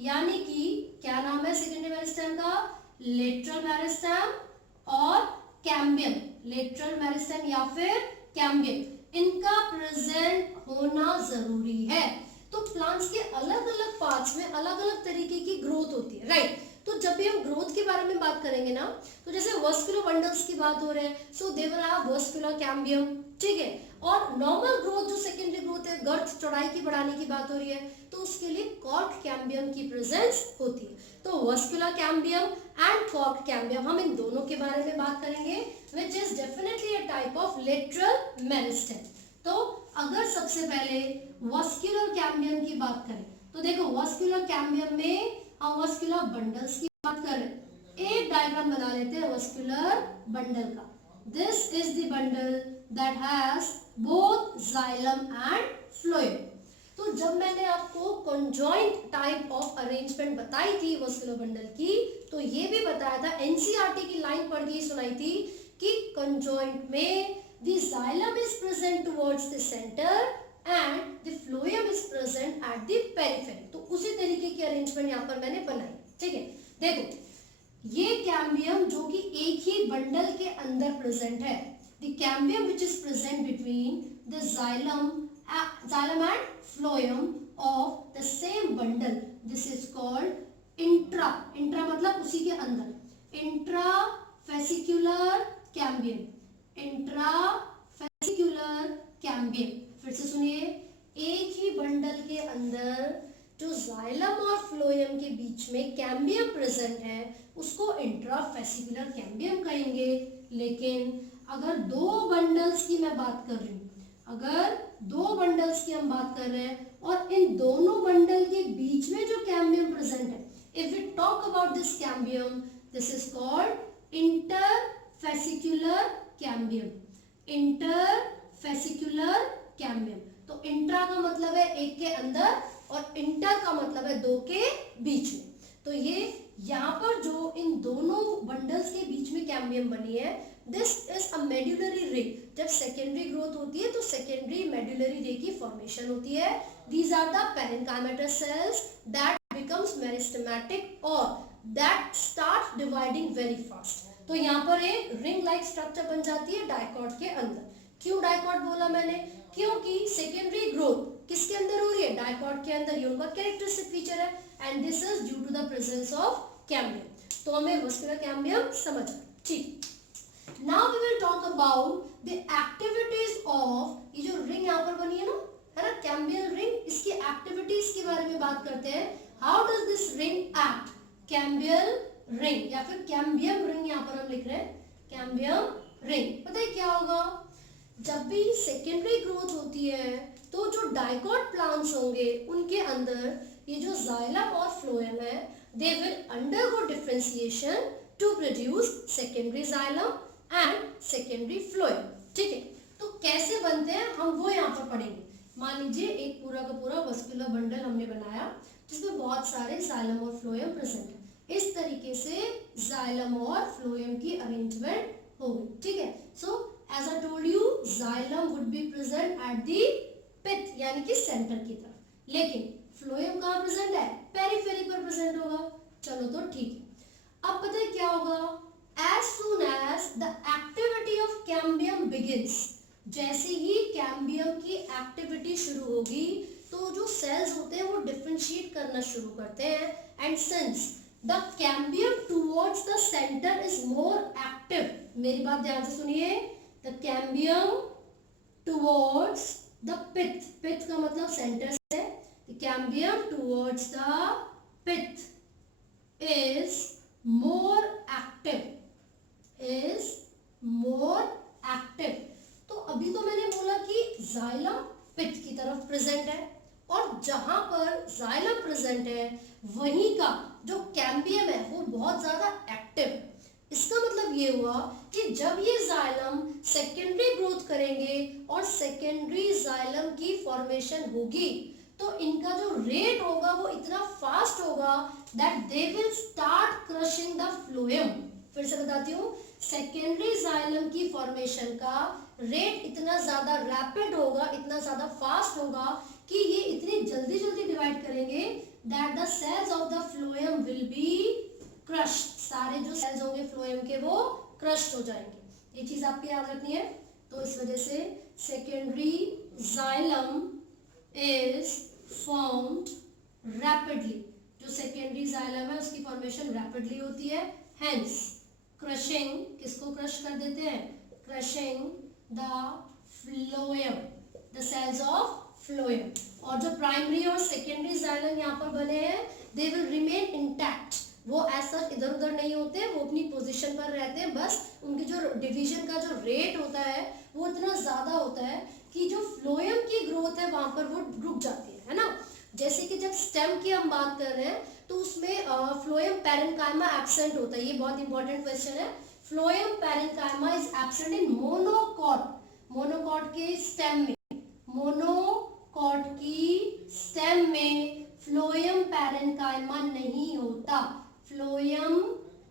यानी कि क्या नाम है सेकेंडरी मेरिस्टेम का, लेटरल मेरिस्टेम और कैम्बियम, लेटरल मेरिस्टेम या फिर कैम्बियम, इनका प्रेजेंट होना जरूरी है। तो प्लांट्स के अलग अलग पार्ट्स में अलग अलग तरीके की ग्रोथ होती है, राइट। तो जब भी हम ग्रोथ के बारे में बात करेंगे ना, तो जैसे वर्स्कुलर बंडल्स की बात हो रही है, so they will have वर्स्कुलर cambium, ठीक है। और नॉर्मल ग्रोथ जो सेकेंडरी ग्रोथ है, गर्थ चौड़ाई की बढ़ाने की बात हो रही है, तो उसके लिए कॉर्क कैम्बियम की प्रेजेंस होती है। तो वर्स्कुलर कैम्बियम एंड कॉर्क कैम्बियम, हम इन दोनों के बारे में बात करेंगे, which is definitely a type of lateral meristem. तो अगर सबसे पहले वर्स्कुलर कैम्बियम की बात करें तो देखो वर्स्कुलर कैम्बियम में हम वर्स्कुलर बंडल्स की बात करें। एक डायग्राम बना लेते हैं वर्स्कुलर बंडल का। This is the bundle that has both xylem and phloem. तो जब मैंने आपको कॉन्जॉइंट टाइप ऑफ अरेंजमेंट बताई थी वर्स्कुलर बंडल की, तो ये भी बताया था, एनसीईआरटी की लाइन पढ़ के सुनाई थी कि कॉन्जॉइंट में the xylem is present towards the center and the phloem is present at the periphery। तो उसी तरीके की अरेंजमेंट यहाँ पर मैंने बनाई, ठीक है। देखो ये कैम्बियम जो कि एक ही बंडल के अंदर प्रेजेंट है, the cambium which is present between the xylem and phloem of the same bundle. This is called intra. Intra मतलब उसी के अंदर. Intrafascicular cambium. Intrafascicular cambium. फिर से सुनिए, एक ही बंडल के अंदर जो जाइलम और फ्लोएम के बीच में कैम्बियम प्रेजेंट है उसको इंट्राफेसिकुलर कैम्बियम कहेंगे. लेकिन अगर दो बंडल्स की मैं बात कर रही हूँ, अगर दो बंडल्स की हम बात कर रहे हैं और इन दोनों बंडल के बीच में जो कैम्बियम प्रेजेंट है, if we talk about this cambium, this is called interfascicular cambium. Interfascicular cambium. तो इंट्रा का मतलब है एक के अंदर और इंटर का मतलब है दो के बीच में. तो ये यहाँ पर जो इन दोनों बंडल्स के बीच में कैम्बियम बनी है, दिस इज अ मेडुलरी रे. जब सेकेंडरी ग्रोथ होती है तो सेकेंडरी मेडुलरी रे की फॉर्मेशन होती है. These are the parenchymatous cells that becomes meristematic और that start dividing very fast. तो यहाँ पर एक रिंग लाइक स्ट्रक्चर बन जाती है डाइकॉट के अंदर. क्यों डाइकॉट बोला मैंने? क्योंकि सेकेंडरी ग्रोथ किसके अंदर हो रही है? डाइकॉट के अंदर. ये उनका कैरेक्टरिस्टिक फीचर है and this is due to the presence of cambium. तो हमें मस्कुलर कैम्बियम समझ आया. ठीक. Now we will talk about the activities of, ये जो रिंग यहाँ पर बनी है ना, कैम्बियल रिंग, इसकी एक्टिविटीज के बारे में बात करते हैं. How does this ring act? Cambial ring या फिर कैम्बियम रिंग यहाँ पर हम लिख रहे हैं, कैम्बियम रिंग. पता है क्या होगा? जब भी सेकेंडरी ग्रोथ होती है तो जो डाइकॉट प्लांट्स होंगे उनके अंदर ये जो जाइलम और फ्लोएम है, दे will undergo differentiation to produce secondary xylem and secondary phloem. ठीक है. तो कैसे बनते हैं हम वो यहाँ पर पढ़ेंगे. मान लीजिए एक पूरा का पूरा मस्कुलर बंडल हमने बनाया जिसमें बहुत सारे जाइलम और फ्लोएम प्रेजेंट है. इस तरीके से जाइलम और फ्लोएम की अरेंजमेंट होगी. ठीक है. सो as I told you, xylem would be present at the pith यानी कि सेंटर की तरफ. लेकिन फ्लोएम कहाँ प्रेजेंट है? पेरिफेरी पर प्रेजेंट होगा. चलो तो ठीक है. अब पता है क्या होगा? As soon as the activity of cambium begins, जैसे ही कैम्बियम की एक्टिविटी शुरू होगी तो जो सेल्स होते हैं वो डिफरेंशिएट करना शुरू करते हैं. And since the cambium towards the centre is more active, मेरी बात ध्यान से सुनिए, the cambium towards the pith. pith का मतलब सेंटर से. the cambium towards the pith is more active. तो अभी तो मैंने बोला कि जाइलम पिथ की तरफ प्रेजेंट है और जहां पर जाइलम प्रेजेंट है वहीं का जो कैम्बियम है वो बहुत ज्यादा एक्टिव है. इसका मतलब ये हुआ कि जब ये जाइलम सेकेंडरी ग्रोथ करेंगे और सेकेंडरी जाइलम की फॉर्मेशन होगी तो इनका जो रेट होगा वो इतना फास्ट होगा that they will start crushing the phloem. फिर से बताती हूँ, सेकेंडरी जाइलम की फॉर्मेशन का रेट इतना ज्यादा रैपिड होगा, इतना ज्यादा फास्ट होगा कि ये इतनी जल्दी जल्दी डिवाइड करेंगे that the cells of the phloem will be crushed. सारे जो सेल्स होंगे फ्लोएम के वो क्रश्ड हो जाएंगे. ये चीज आपको याद रखनी है. तो इस वजह से secondary xylem is formed rapidly. जो सेकेंडरी जाइलम है उसकी फॉर्मेशन रैपिडली होती है. हेंस क्रशिंग, किसको क्रश कर देते हैं? Crushing the phloem, the cells of phloem. और जो प्राइमरी और सेकेंडरी जाइलम यहाँ पर बने हैं दे विल रिमेन इंटैक्ट. वो ऐसा इधर उधर नहीं होते, वो अपनी पोजीशन पर रहते हैं. बस उनकी जो डिवीजन का जो रेट होता है वो इतना ज्यादा होता है कि जो फ्लोएम की ग्रोथ है वहां पर वो रुक जाती है ना. जैसे कि जब स्टेम की हम बात कर रहे हैं तो उसमें फ्लोएम पैरेन्काइमा एब्सेंट होता है. ये बहुत इंपॉर्टेंट क्वेश्चन है. Phloem parenchyma is absent in monocot. Monocot के स्टेम में, मोनोकॉट की स्टेम में फ्लोएम पैरेन्काइमा नहीं होता. फ्लोएम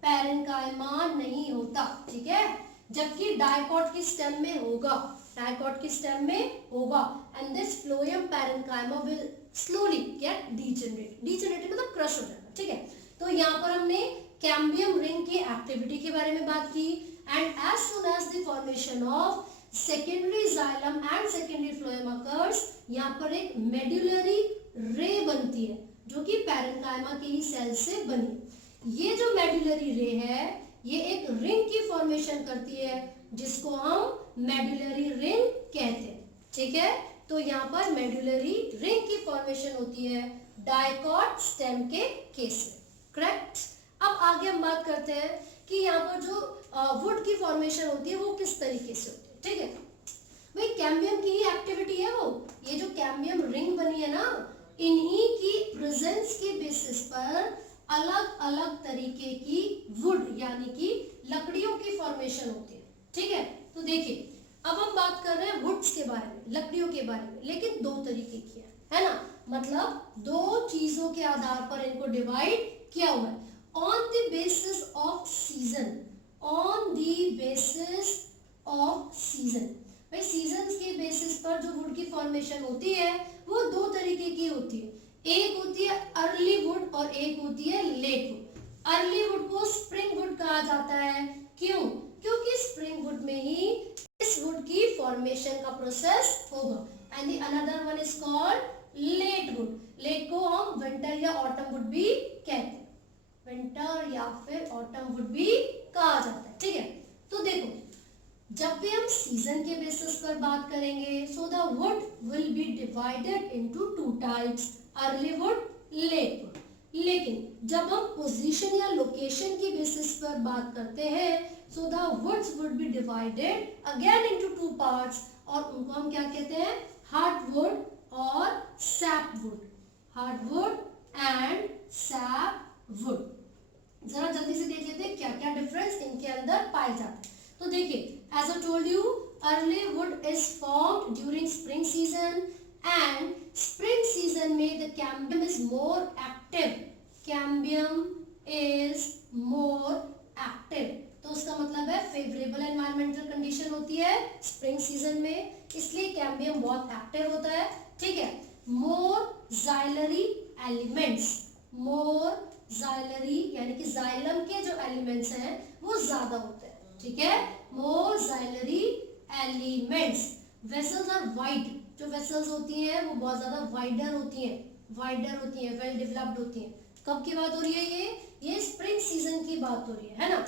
पैरेन्काइमा नहीं होता. ठीक है. जबकि डाइकॉट की स्टेम में होगा. डाइकॉट की स्टेम में होगा. And this phloem parenchyma will slowly get degenerate. Degenerate मतलब क्रश हो जाना. ठीक है. तो यहाँ पर हमने कैम्बियम रिंग की एक्टिविटी के बारे में बात की. And as soon as the formation of secondary xylem and secondary phloem occurs, यहाँ पर एक मेडुलरी रे बनती है जो कि पैरेन्काइमा के ही सेल से बनी। ये जो मेडुलरी रे है ये एक रिंग की फॉर्मेशन करती है जिसको हम मेडुलरी रिंग कहते हैं, ठीक है। तो यहाँ पर मेडुलरी रिंग की फॉर्मेशन होती है डाइकॉट स्टेम के केस में, करेक्ट। अब आगे हम बात करते हैं कि यहाँ पर जो वुड की फॉर्मेशन होती है वो किस तरीके से होती है, ठीक है। भाई कैम्बियम की ही एक्टिविटी है वो, ये जो कैम्बियम रिंग बनी है ना, इन्हीं की प्रेजेंस के बेसिस पर अलग अलग तरीके की वुड यानी कि लकड़ियों की फॉर्मेशन होती है, ठीक है। तो देखिए अब हम बात कर रहे हैं वुड्स के बारे में, लकड़ियों के बारे में, लेकिन दो तरीके की है ना, मतलब दो चीजों के आधार पर इनको डिवाइड किया हुआ है। On the basis off season, on the basis off season, भाई सीजन के बेसिस पर जो वुड की फॉर्मेशन होती है वो दो तरीके की होती है, एक होती है अर्ली वुड और एक होती है लेट वुड। अर्ली वुड को स्प्रिंग वुड कहा जाता है, क्यों? क्योंकि स्प्रिंग वुड में ही इस वुड की फॉर्मेशन का प्रोसेस होगा। And the another one is called late wood. Late को हम विंटर या ऑटम वुड भी कहते हैं, विंटर या फिर ऑटम वुड भी कहा जाता है, ठीक है। तो देखो जब भी हम सीजन के बेसिस पर बात करेंगे, so the wood will be divided into two types, early wood, late wood. लेकिन जब हम पोजीशन या लोकेशन की बेसिस पर बात करते हैं, so the woods would be divided again into two parts, और उनको हम क्या कहते हैं? हार्डवुड और सैपवुड, हार्डवुड एंड सैपवुड। जरा जल्दी से देख लेते हैं क्या क्या डिफरेंस इनके अंदर पाए जाते हैं। तो देखिए, as I told you, early wood is formed during spring season, and spring season में the cambium is more active, cambium is more active। तो उसका मतलब है फेवरेबल एनवायरमेंटल कंडीशन होती है स्प्रिंग सीजन में, इसलिए कैम्बियम बहुत एक्टिव होता है, ठीक है। मोर जाइलरी एलिमेंट्स, मोर जाइलरी यानी कि जाइलम के जो एलिमेंट्स हैं वो ज्यादा होते हैं, ठीक है। मोर xylary elements. Vessels are wide, जो वेसल्स होती हैं वो बहुत ज्यादा वाइडर होती हैं, वाइडर होती हैं, वेल डेवलप्ड होती हैं। कब की बात हो रही है? ये स्प्रिंग सीजन की बात हो रही है ना।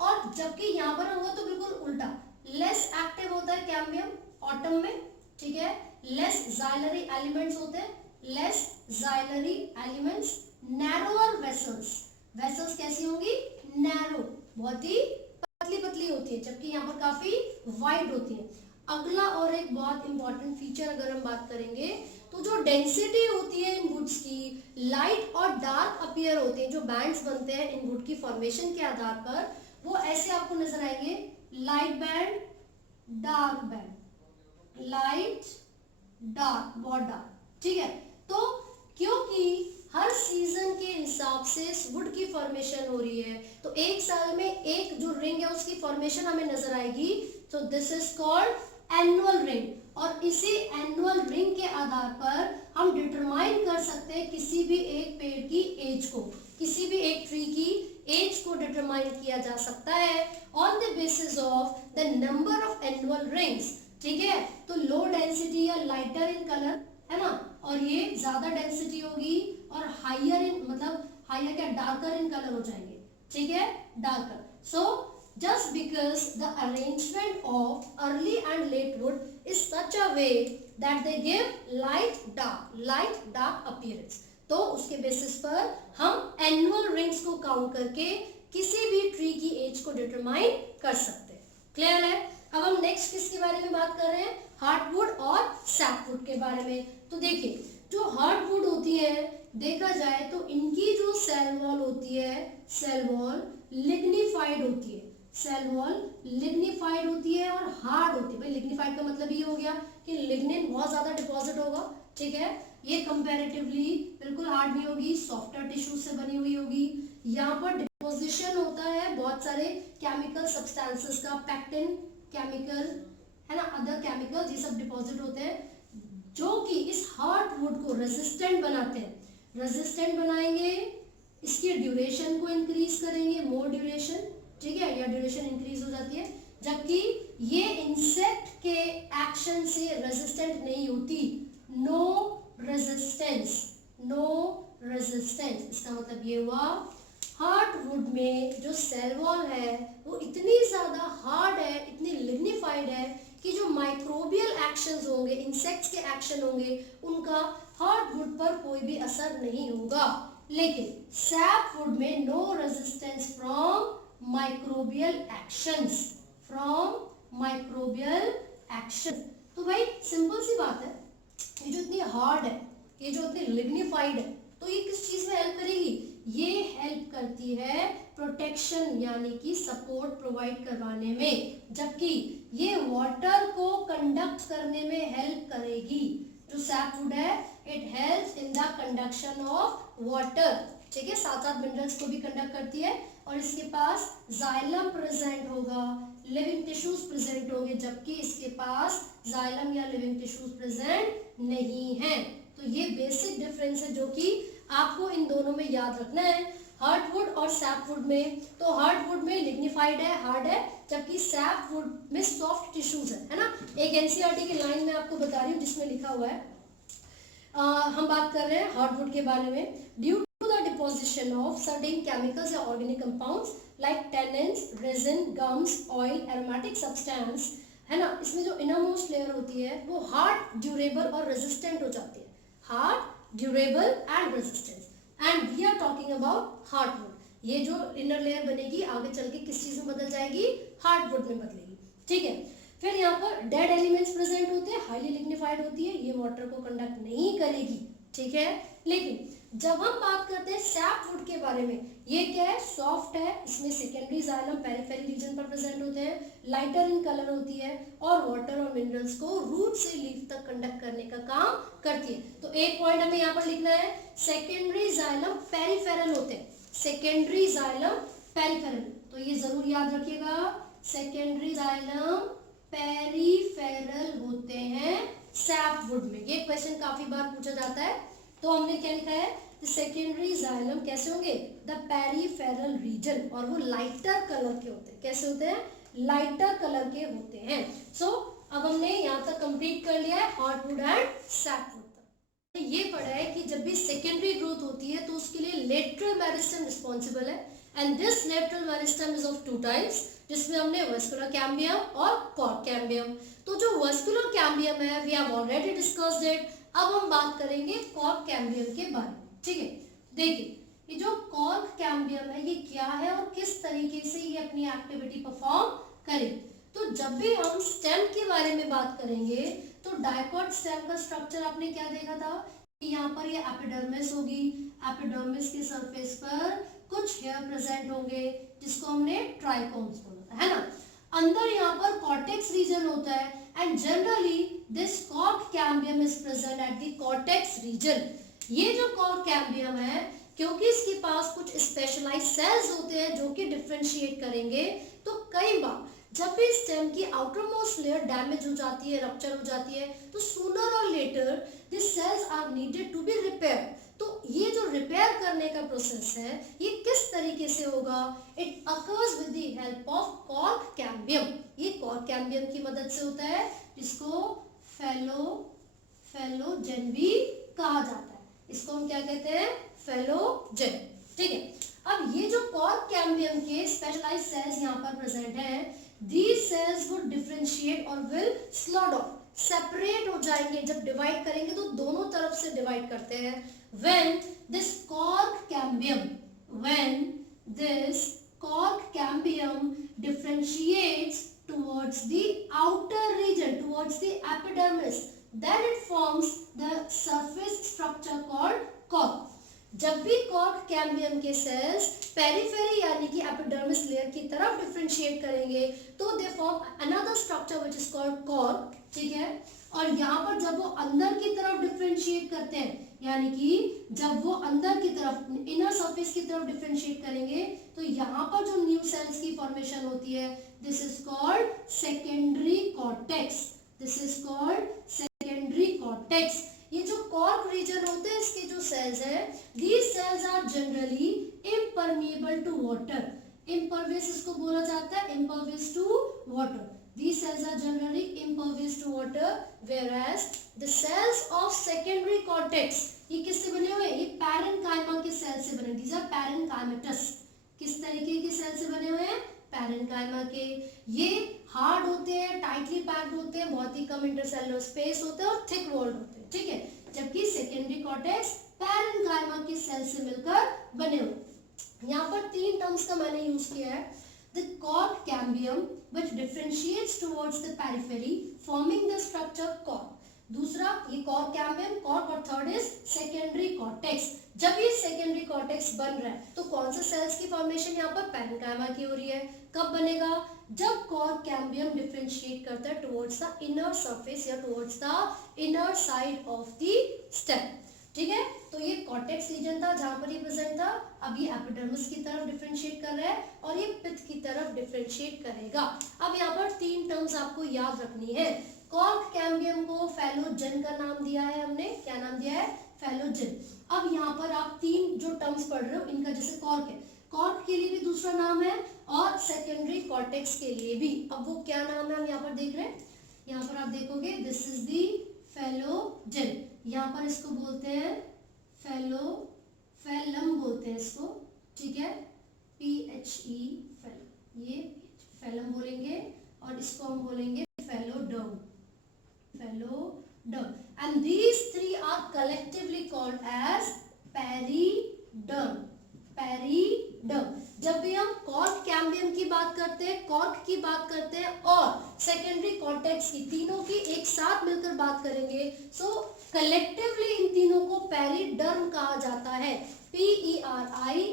और जबकि यहाँ पर होगा तो बिल्कुल उल्टा, लेस एक्टिव होता है कैम्बियम ऑटम में, ठीक है। लेस जाइलरी एलिमेंट्स होते हैं, less xylary elements. Narrower vessels, vessels कैसी होंगी? नैरो, बहुत ही पतली पतली होती है, जबकि यहाँ पर काफी वाइड होती है। अगला और एक बहुत इंपॉर्टेंट फीचर अगर हम बात करेंगे तो जो डेंसिटी होती है इन वुड्स की, लाइट और डार्क अपीयर होते हैं, जो बैंड्स बनते हैं इन वुड की फॉर्मेशन के आधार पर, वो ऐसे आपको नजर आएंगे, light band, dark band, light dark, बहुत डार्क, ठीक है। तो क्योंकि हर सीजन के हिसाब से वुड की फॉर्मेशन हो रही है, तो एक साल में एक जो रिंग है उसकी फॉर्मेशन हमें नजर आएगी, तो this is called annual ring. और इसी एनुअल रिंग के आधार पर हम डिटरमाइन कर सकते हैं किसी भी एक पेड़ की एज को, किसी भी एक ट्री की एज को डिटरमाइन किया जा सकता है on the basis of the number of annual rings, ठीक है। तो लो डेंसिटी या लाइटर इन कलर है ना, और ये ज्यादा डेंसिटी होगी और हाइयर इन, मतलब हाइयर क्या, डार्कर इन कलर हो जाएंगे, ठीक है, darker. So just because the arrangement of early and late wood is such a way that they give light dark appearance, तो उसके बेसिस पर हम एनुअल रिंग्स को काउंट करके किसी भी ट्री की एज को डिटरमाइन कर सकते हैं। क्लियर है? अब हम नेक्स्ट किसके बारे में बात कर रहे हैं? हार्डवुड और सैपवुड के बारे में। तो देखिए, जो हार्डवुड होती है, देखा जाए तो इनकी जो सेल वॉल होती है, सेल वॉल लिग्निफाइड होती है, सेल वॉल लिग्निफाइड होती है और हार्ड होती है। भाई लिग्निफाइड का मतलब ये हो गया कि लिग्निन बहुत ज्यादा डिपॉजिट होगा, ठीक है। ये कंपैरेटिवली बिल्कुल हार्ड नहीं होगी, सॉफ्टर टिश्यू से बनी हुई होगी। यहाँ पर डिपोजिशन होता है बहुत सारे केमिकल सब्सटेंसेस का, पैक्टिन केमिकल है ना, अदर केमिकल, ये सब डिपॉजिट होते हैं जो कि इस हार्डवुड को रेजिस्टेंट बनाते हैं। रेजिस्टेंट बनाएंगे, इसकी ड्यूरेशन को इंक्रीज करेंगे, मोर ड्यूरेशन, ठीक है, या ड्यूरेशन इंक्रीज हो जाती है। जबकि ये इंसेक्ट के एक्शन से रेजिस्टेंट नहीं होती, नो रेजिस्टेंस, नो रेजिस्टेंस। इसका मतलब ये हुआ हार्डवुड में जो सेल वॉल है वो इतनी ज़्यादा हार्ड है, इतनी लिग्निफाइड है कि जो माइक्रोबियल एक्शंस होंगे, इंसेक्ट्स के एक्शन होंगे, उनका हार्डवुड पर कोई भी असर नहीं होगा। लेकिन सैपवुड में no resistance from microbial actions, from microbial action. तो भाई सिंपल सी बात है, ये जो इतनी हार्ड है, ये जो इतनी लिग्निफाइड है, तो ये किस चीज में हेल्प करेगी? ये हेल्प करती है प्रोटेक्शन यानी कि सपोर्ट प्रोवाइड करवाने में, जबकि ये वाटर को कंडक्ट करने में हेल्प करेगी। जो सैपवुड है it helps in the conduction of water, ठीक है, साथ साथ मिनरल्स को भी कंडक्ट करती है। और इसके पास जाइलम प्रेजेंट होगा, लिविंग टिश्यूज प्रेजेंट होंगे, जबकि इसके पास जाइलम या लिविंग टिश्यूज प्रेजेंट नहीं है। तो ये बेसिक डिफरेंस है जो कि आपको इन दोनों में याद रखना है, हार्डवुड और सैपवुड में। तो हार्डवुड में लिग्निफाइड है, हार्ड है, जबकि सैपवुड में सॉफ्ट टिश्यूज है ना। एक एनसीईआरटी की लाइन में आपको बता रही हूँ जिसमें लिखा हुआ है, हम बात कर रहे हैं हार्डवुड के बारे में। Due to the deposition of certain chemicals या organic compounds like tannins, resin, gums, oil, aromatic substance, है ना, इसमें जो इनरमोस्ट लेयर होती है वो हार्ड, ड्यूरेबल और रेजिस्टेंट हो जाती है, hard, durable and resistance. And we are talking about hardwood. ये जो इनर लेयर बनेगी आगे चल के किस चीज में बदल जाएगी? हार्डवुड में बदलेगी, ठीक है। फिर यहाँ पर डेड एलिमेंट्स प्रेजेंट होते हैं, हाईली लिग्निफाइड होती है, ये वाटर को कंडक्ट नहीं करेगी, ठीक है। लेकिन जब हम बात करते हैं सैपवुड के बारे में, ये क्या है? सॉफ्ट है, इसमें सेकेंडरी जाइलम पेरिफेरी रीजन पर प्रेजेंट होते हैं, लाइटर इन कलर होती है और वाटर और मिनरल्स को रूट से लीफ तक कंडक्ट करने का काम करती है। तो एक पॉइंट हमें यहाँ पर लिखना है, सेकेंडरी जाइलम पेरिफेरल होते हैं, सेकेंडरी जाइलम पेरिफेरल, तो ये जरूर याद रखिएगा, सेकेंडरी जाइलम पेरिफेरल होते हैं सैपवुड में। ये क्वेश्चन काफी बार पूछा जाता है। तो हमने क्या लिखा है? सेकेंडरी जाइलम कैसे होंगे? द पेरिफेरल रीजन, और वो लाइटर कलर के होते हैं। कैसे होते हैं? लाइटर कलर के होते हैं। सो अब हमने यहाँ तक कंप्लीट कर लिया है हार्डवुड एंड सैपवुड तक। ये पढ़ा है कि जब भी सेकेंडरी ग्रोथ होती है तो उसके लिए लेटरल मेरिस्टेम रिस्पॉन्सिबल है, and this lateral meristem is of two types, जिसमें हमने वेस्कुलर कैम्बियम और कॉर्क कैम्बियम। तो जो वेस्कुलर कैम्बियम है we have already discussed it. अब हम बात करेंगे कॉर्क कैम्बियम के बारे में, ठीक है। देखिए ये जो कॉर्क कैम्बियम है ये क्या है और किस तरीके से ये अपनी एक्टिविटी परफॉर्म करे। तो जब भी हम स्टेम के बारे में बात करेंगे तो डाइकॉट स्टेम का स्ट्रक्चर आपने क्या देखा था कि यहाँ पर ये एपिडर्मिस होगी, एपिडर्मिस के सरफेस पर कुछ हेयर प्रेजेंट होंगे जिसको हमने ट्राइकोम्स बोला था, है ना। अंदर यहाँ पर कॉर्टेक्स रीजन होता है, and generally this cork cambium is present at the cortex region. ये जो कॉर्क कैम्बियम है, क्योंकि इसके पास कुछ स्पेशलाइज्ड सेल्स होते हैं जो कि डिफरेंशिएट करेंगे, तो कई बार जब भी स्टेम की आउटर मोस्ट लेयर डैमेज हो जाती है, रप्चर हो जाती है, तो सूनर और later this cells are needed to be repair. तो ये जो रिपेयर करने का प्रोसेस है ये किस तरीके से होगा? It occurs with the help of cork cambium. ये कॉर्क कैम्बियम की मदद से होता है, जिसको फेलोजेन भी कहा जाता है। इसको हम क्या कहते हैं? फेलोजेन, ठीक है। अब ये जो कॉर्क कैम्बियम के स्पेशलाइज्ड सेल्स यहाँ पर प्रेजेंट हैं, these cells would differentiate or will slot off, separate हो जाएंगे। जब डिवाइड करेंगे तो दोनों तरफ से डिवाइड करते हैं। when this cork cambium differentiates towards the outer region, towards the epidermis, then it forms the surface structure called cork. जब भी कॉर्क कैम्बियम के सेल्स पेरिफेरी यानी कि एपिडर्मिस लेयर की तरफ डिफरेंशिएट करेंगे तो they form another structure which is called cork, ठीक है। और यहाँ पर जब वो अंदर की तरफ डिफरेंशिएट करते हैं, यानी कि जब वो अंदर की तरफ इनर सरफेस की तरफ डिफरेंशिएट करेंगे तो यहाँ पर जो न्यू सेल्स की फॉर्मेशन होती है, this is called secondary cortex, this is called secondary cortex. ये जो कॉर्क रीजन होते हैं इसके जो सेल्स हैं, these cells are generally impermeable to water, impervious इसको बोला जाता है, impervious to water। These cells are generally impervious to water, whereas the cells of secondary cortex, ये किससे बने हुए हैं? ये पैरेन्काइमा के सेल से बने। These are parenchymatous। किस तरीके के सेल से बने हुए हैं? पैरेन्काइमा के। ये हार्ड होते हैं, टाइटली पैक्ड होते हैं, बहुत ही कम इंटरसेलुलर स्पेस होते हैं और थिक वॉल्ड होते हैं, ठीक है। जबकि सेकेंडरी कॉर्टेक्स पैरेन्काइमा के सेल से मिलकर बने हुए। यहाँ पर 3 टर्म्स का मैंने यूज किया है। The cork cambium which differentiates towards the periphery forming the structure cork। दूसरा ये cork cambium, cork, और थर्ड इज secondary cortex। जब ये secondary cortex बन रहा है तो कौन सा सेल्स की फॉर्मेशन यहाँ पर पैरेन्काइमा की हो रही है। कब बनेगा? जब cork cambium differentiate करता है towards the inner surface या towards the inner side of the stem, ठीक है। तो ये कॉर्टेक्स रीजन था जहां पर ये प्रेजेंट था। अब ये एपिडर्मिस की तरफ डिफरेंशिएट कर रहा है और ये पित्त की तरफ डिफरेंशिएट करेगा। अब यहाँ पर 3 टर्म्स आपको याद रखनी है। कॉर्क कैम्बियम को फेलोजन का नाम दिया है हमने। क्या नाम दिया है? फेलोजन। अब यहाँ पर आप 3 जो टर्म्स पढ़ रहे हो इनका, जैसे कॉर्क है, कॉर्क के लिए भी दूसरा नाम है और सेकेंडरी कॉर्टेक्स के लिए भी। अब वो क्या नाम है हम यहाँ पर देख रहे हैं। यहाँ पर आप देखोगे दिस इज दी फेलोजन। यहाँ पर इसको बोलते हैं फेलम बोलते हैं इसको, ठीक है। PHE फेलम, ये फेलम बोलेंगे और इसको हम बोलेंगे phelloderm. And these 3 are collectively called as periderm. जब भी हम कॉर्क कैम्बियम की बात करते हैं, कॉर्क की बात करते हैं और सेकेंडरी कॉर्टेक्स की, तीनों की एक साथ मिलकर बात करेंगे, सो कलेक्टिवली इन तीनों को पेरिडर्म कहा जाता है। PERIDERM,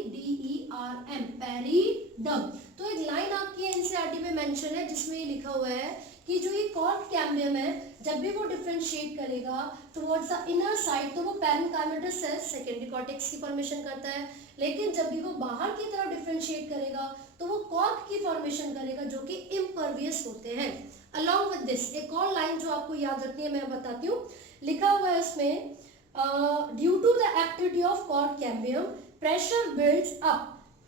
periderm. तो एक लाइन आपकी एनसीईआरटी में मेंशन है जिसमें ये लिखा हुआ है कि जो ये कॉर्क कैम्बियम है जब भी वो डिफरेंशिएट करेगा टुवर्ड्स द इनर साइड तो वो पैरेन्काइमेटस सेल्स सेकेंडरी कॉर्टेक्स की फॉर्मेशन करता है, लेकिन जब भी वो बाहर की तरफ डिफरेंशिएट करेगा तो वो कॉर्क की फॉर्मेशन करेगा जो कि इम्परवियस होते हैं। अलॉन्ग विद दिस एक और लाइन जो आपको याद रखनी है मैं बताती हूँ। लिखा हुआ है उसमें due to the activity of cork cambium pressure builds up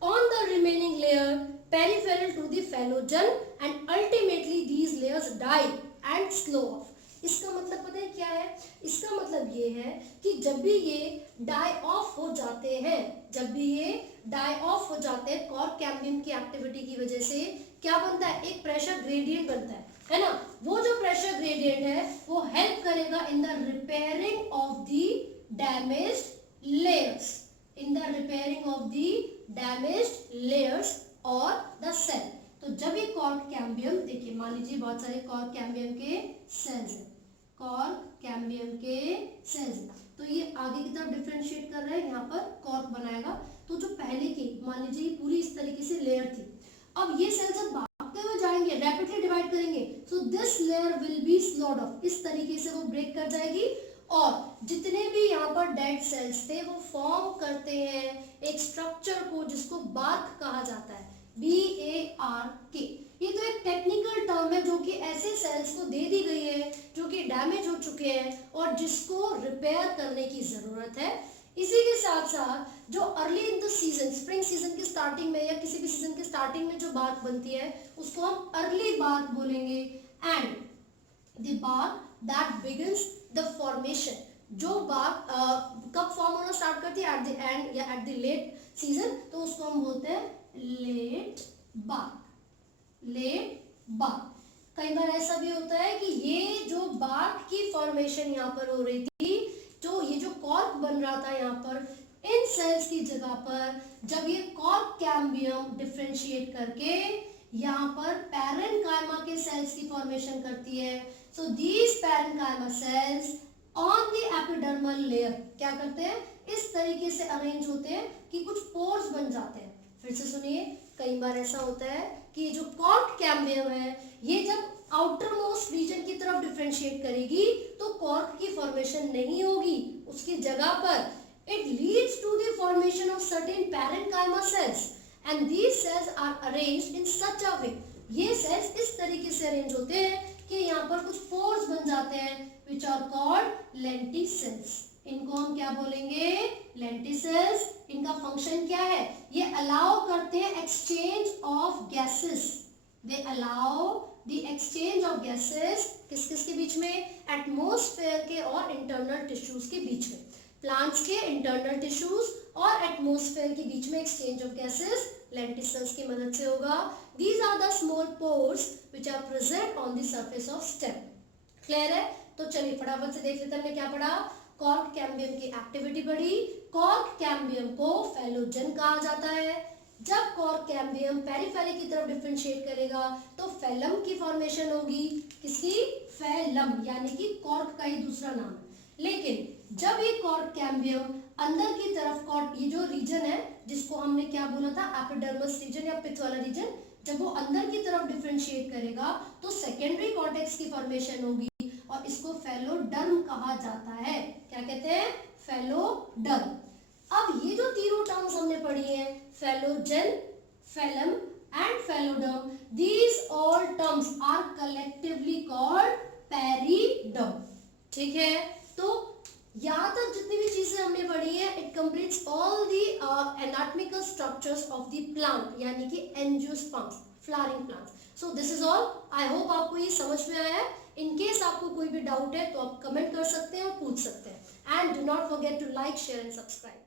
on the remaining layer peripheral to the phellogen and ultimately these layers die and slow off। इसका मतलब पता है क्या है? इसका मतलब ये है कि जब भी ये डाई ऑफ हो जाते हैं, कॉर्क कैम्बियम की एक्टिविटी की वजह से क्या बनता है? एक प्रेशर ग्रेडियंट बनता है ना। वो जो प्रेशर ग्रेडियंट है वो हेल्प करेगा in the repairing of the damaged layers और द सेल। तो जब ये कॉर्क कैम्बियम, देखिए मान लीजिए बहुत सारे कॉर्क कैम्बियम के सेल्स हैं, तो ये आगे की तरफ डिफरेंशिएट कर रहा है, यहाँ पर कॉर्क बनाएगा। तो जो पहले की मान लीजिए पूरी इस तरीके से लेयर थी, अब ये सेल्स जब भागते हुए जाएंगे, रैपिडली डिवाइड करेंगे, so this layer will be slowed of. इस तरीके से वो ब्रेक कर जाएगी और जितने भी यहाँ पर डेड सेल्स थे वो फॉर्म करते हैं एक स्ट्रक्चर को जिसको बार्क कहा जाता है, BARK। ये तो एक टेक्निकल टर्म है जो कि ऐसे सेल्स को दे दी गई है जो कि डैमेज हो चुके हैं और जिसको रिपेयर करने की जरूरत है। इसी के साथ साथ जो early in the season, spring season की स्टार्टिंग में या किसी भी सीजन के स्टार्टिंग में जो बार्क बनती है उसको हम अर्ली बार्क बोलेंगे। And the bark that begins the formation, जो बार्क कब फॉर्म होना स्टार्ट करती है? एट द एंड या एट द लेट सीजन, तो उसको हम बोलते हैं लेट बार्क। कई बार ऐसा भी होता है कि ये जो बार्क की फॉर्मेशन यहाँ पर हो रही थी, जो ये जो कॉर्क बन रहा था यहाँ पर इन सेल्स की जगह पर, जब ये कॉर्क कैम्बियम डिफरेंशिएट करके यहाँ पर पैरेन्काइमा के सेल्स की फॉर्मेशन करती है, so these parenchyma sales on the epidermal layer क्या करते हैं? इस तरीके से अरेंज होते हैं कि कुछ पोर्स बन जाते हैं। फिर से सुनिए, कई बार ऐसा होता है कि जो कॉर्क कैम्बियम है ये जब आउटर मोस्ट रीजन की तरफ डिफरेंशिएट करेगी तो कॉर्क की फॉर्मेशन नहीं होगी, उसकी जगह पर it leads to the formation of certain parenchyma cells and these cells are arranged in such a way. ये सेल्स इस तरीके से अरेंज होते हैं कि यहाँ पर कुछ पोर्स बन जाते हैं which are called lenticels। इनको हम क्या बोलेंगे? लेंटिसेल्स। इनका फंक्शन क्या है? ये अलाउ करते हैं exchange of gases. They allow the exchange of gases किस किस के बीच में, एटमॉस्फेयर के और इंटरनल टिश्यूज के बीच में। प्लांट्स के इंटरनल टिश्यूज और एटमॉस्फेयर के बीच में एक्सचेंज ऑफ गैसेस लेंटिसेल्स की मदद से होगा। These are the small pores which are present on the surface of stem. Clear है? तो चलिए फटाफट से देख लेते हैं हमने क्या पढ़ा। कॉर्क कैम्बियम की एक्टिविटी बढ़ी। कॉर्क कैम्बियम को फैलोजन कहा जाता है। जब कॉर्क कैम्बियम पेरिफेरी की तरफ डिफरेंशिएट करेगा तो फैलम की फॉर्मेशन होगी। किसकी? फैलम, यानी कि कॉर्क का ही दूसरा नाम। लेकिन जब ये कॉर्क कैम्बियम अंदर की तरफ, कॉर्क ये जो रीजन है जिसको हमने क्या बोला था, एपिडर्मस रीजन या पिथ वाला रीजन, जब वो अंदर की तरफ डिफरेंशिएट करेगा तो सेकेंडरी कॉर्टेक्स की फॉर्मेशन होगी और इसको फैलोडर्म कहा जाता है। क्या कहते हैं? फैलोडर्म। अब ये जो तीनों टर्म्स हमने पढ़ी हैं, phellogen, phellem and phelloderm, these all terms are collectively called periderm. ठीक है? तो यहाँ तक जितनी भी चीजें हमने पढ़ी है, it completes all the anatomical structures of the plant, यानी कि angiosperms, flowering plants. So this is all. I hope आपको ये समझ में आया है। इन केस आपको कोई भी डाउट है तो आप कमेंट कर सकते हैं और पूछ सकते हैं। And do not forget to like, share and subscribe.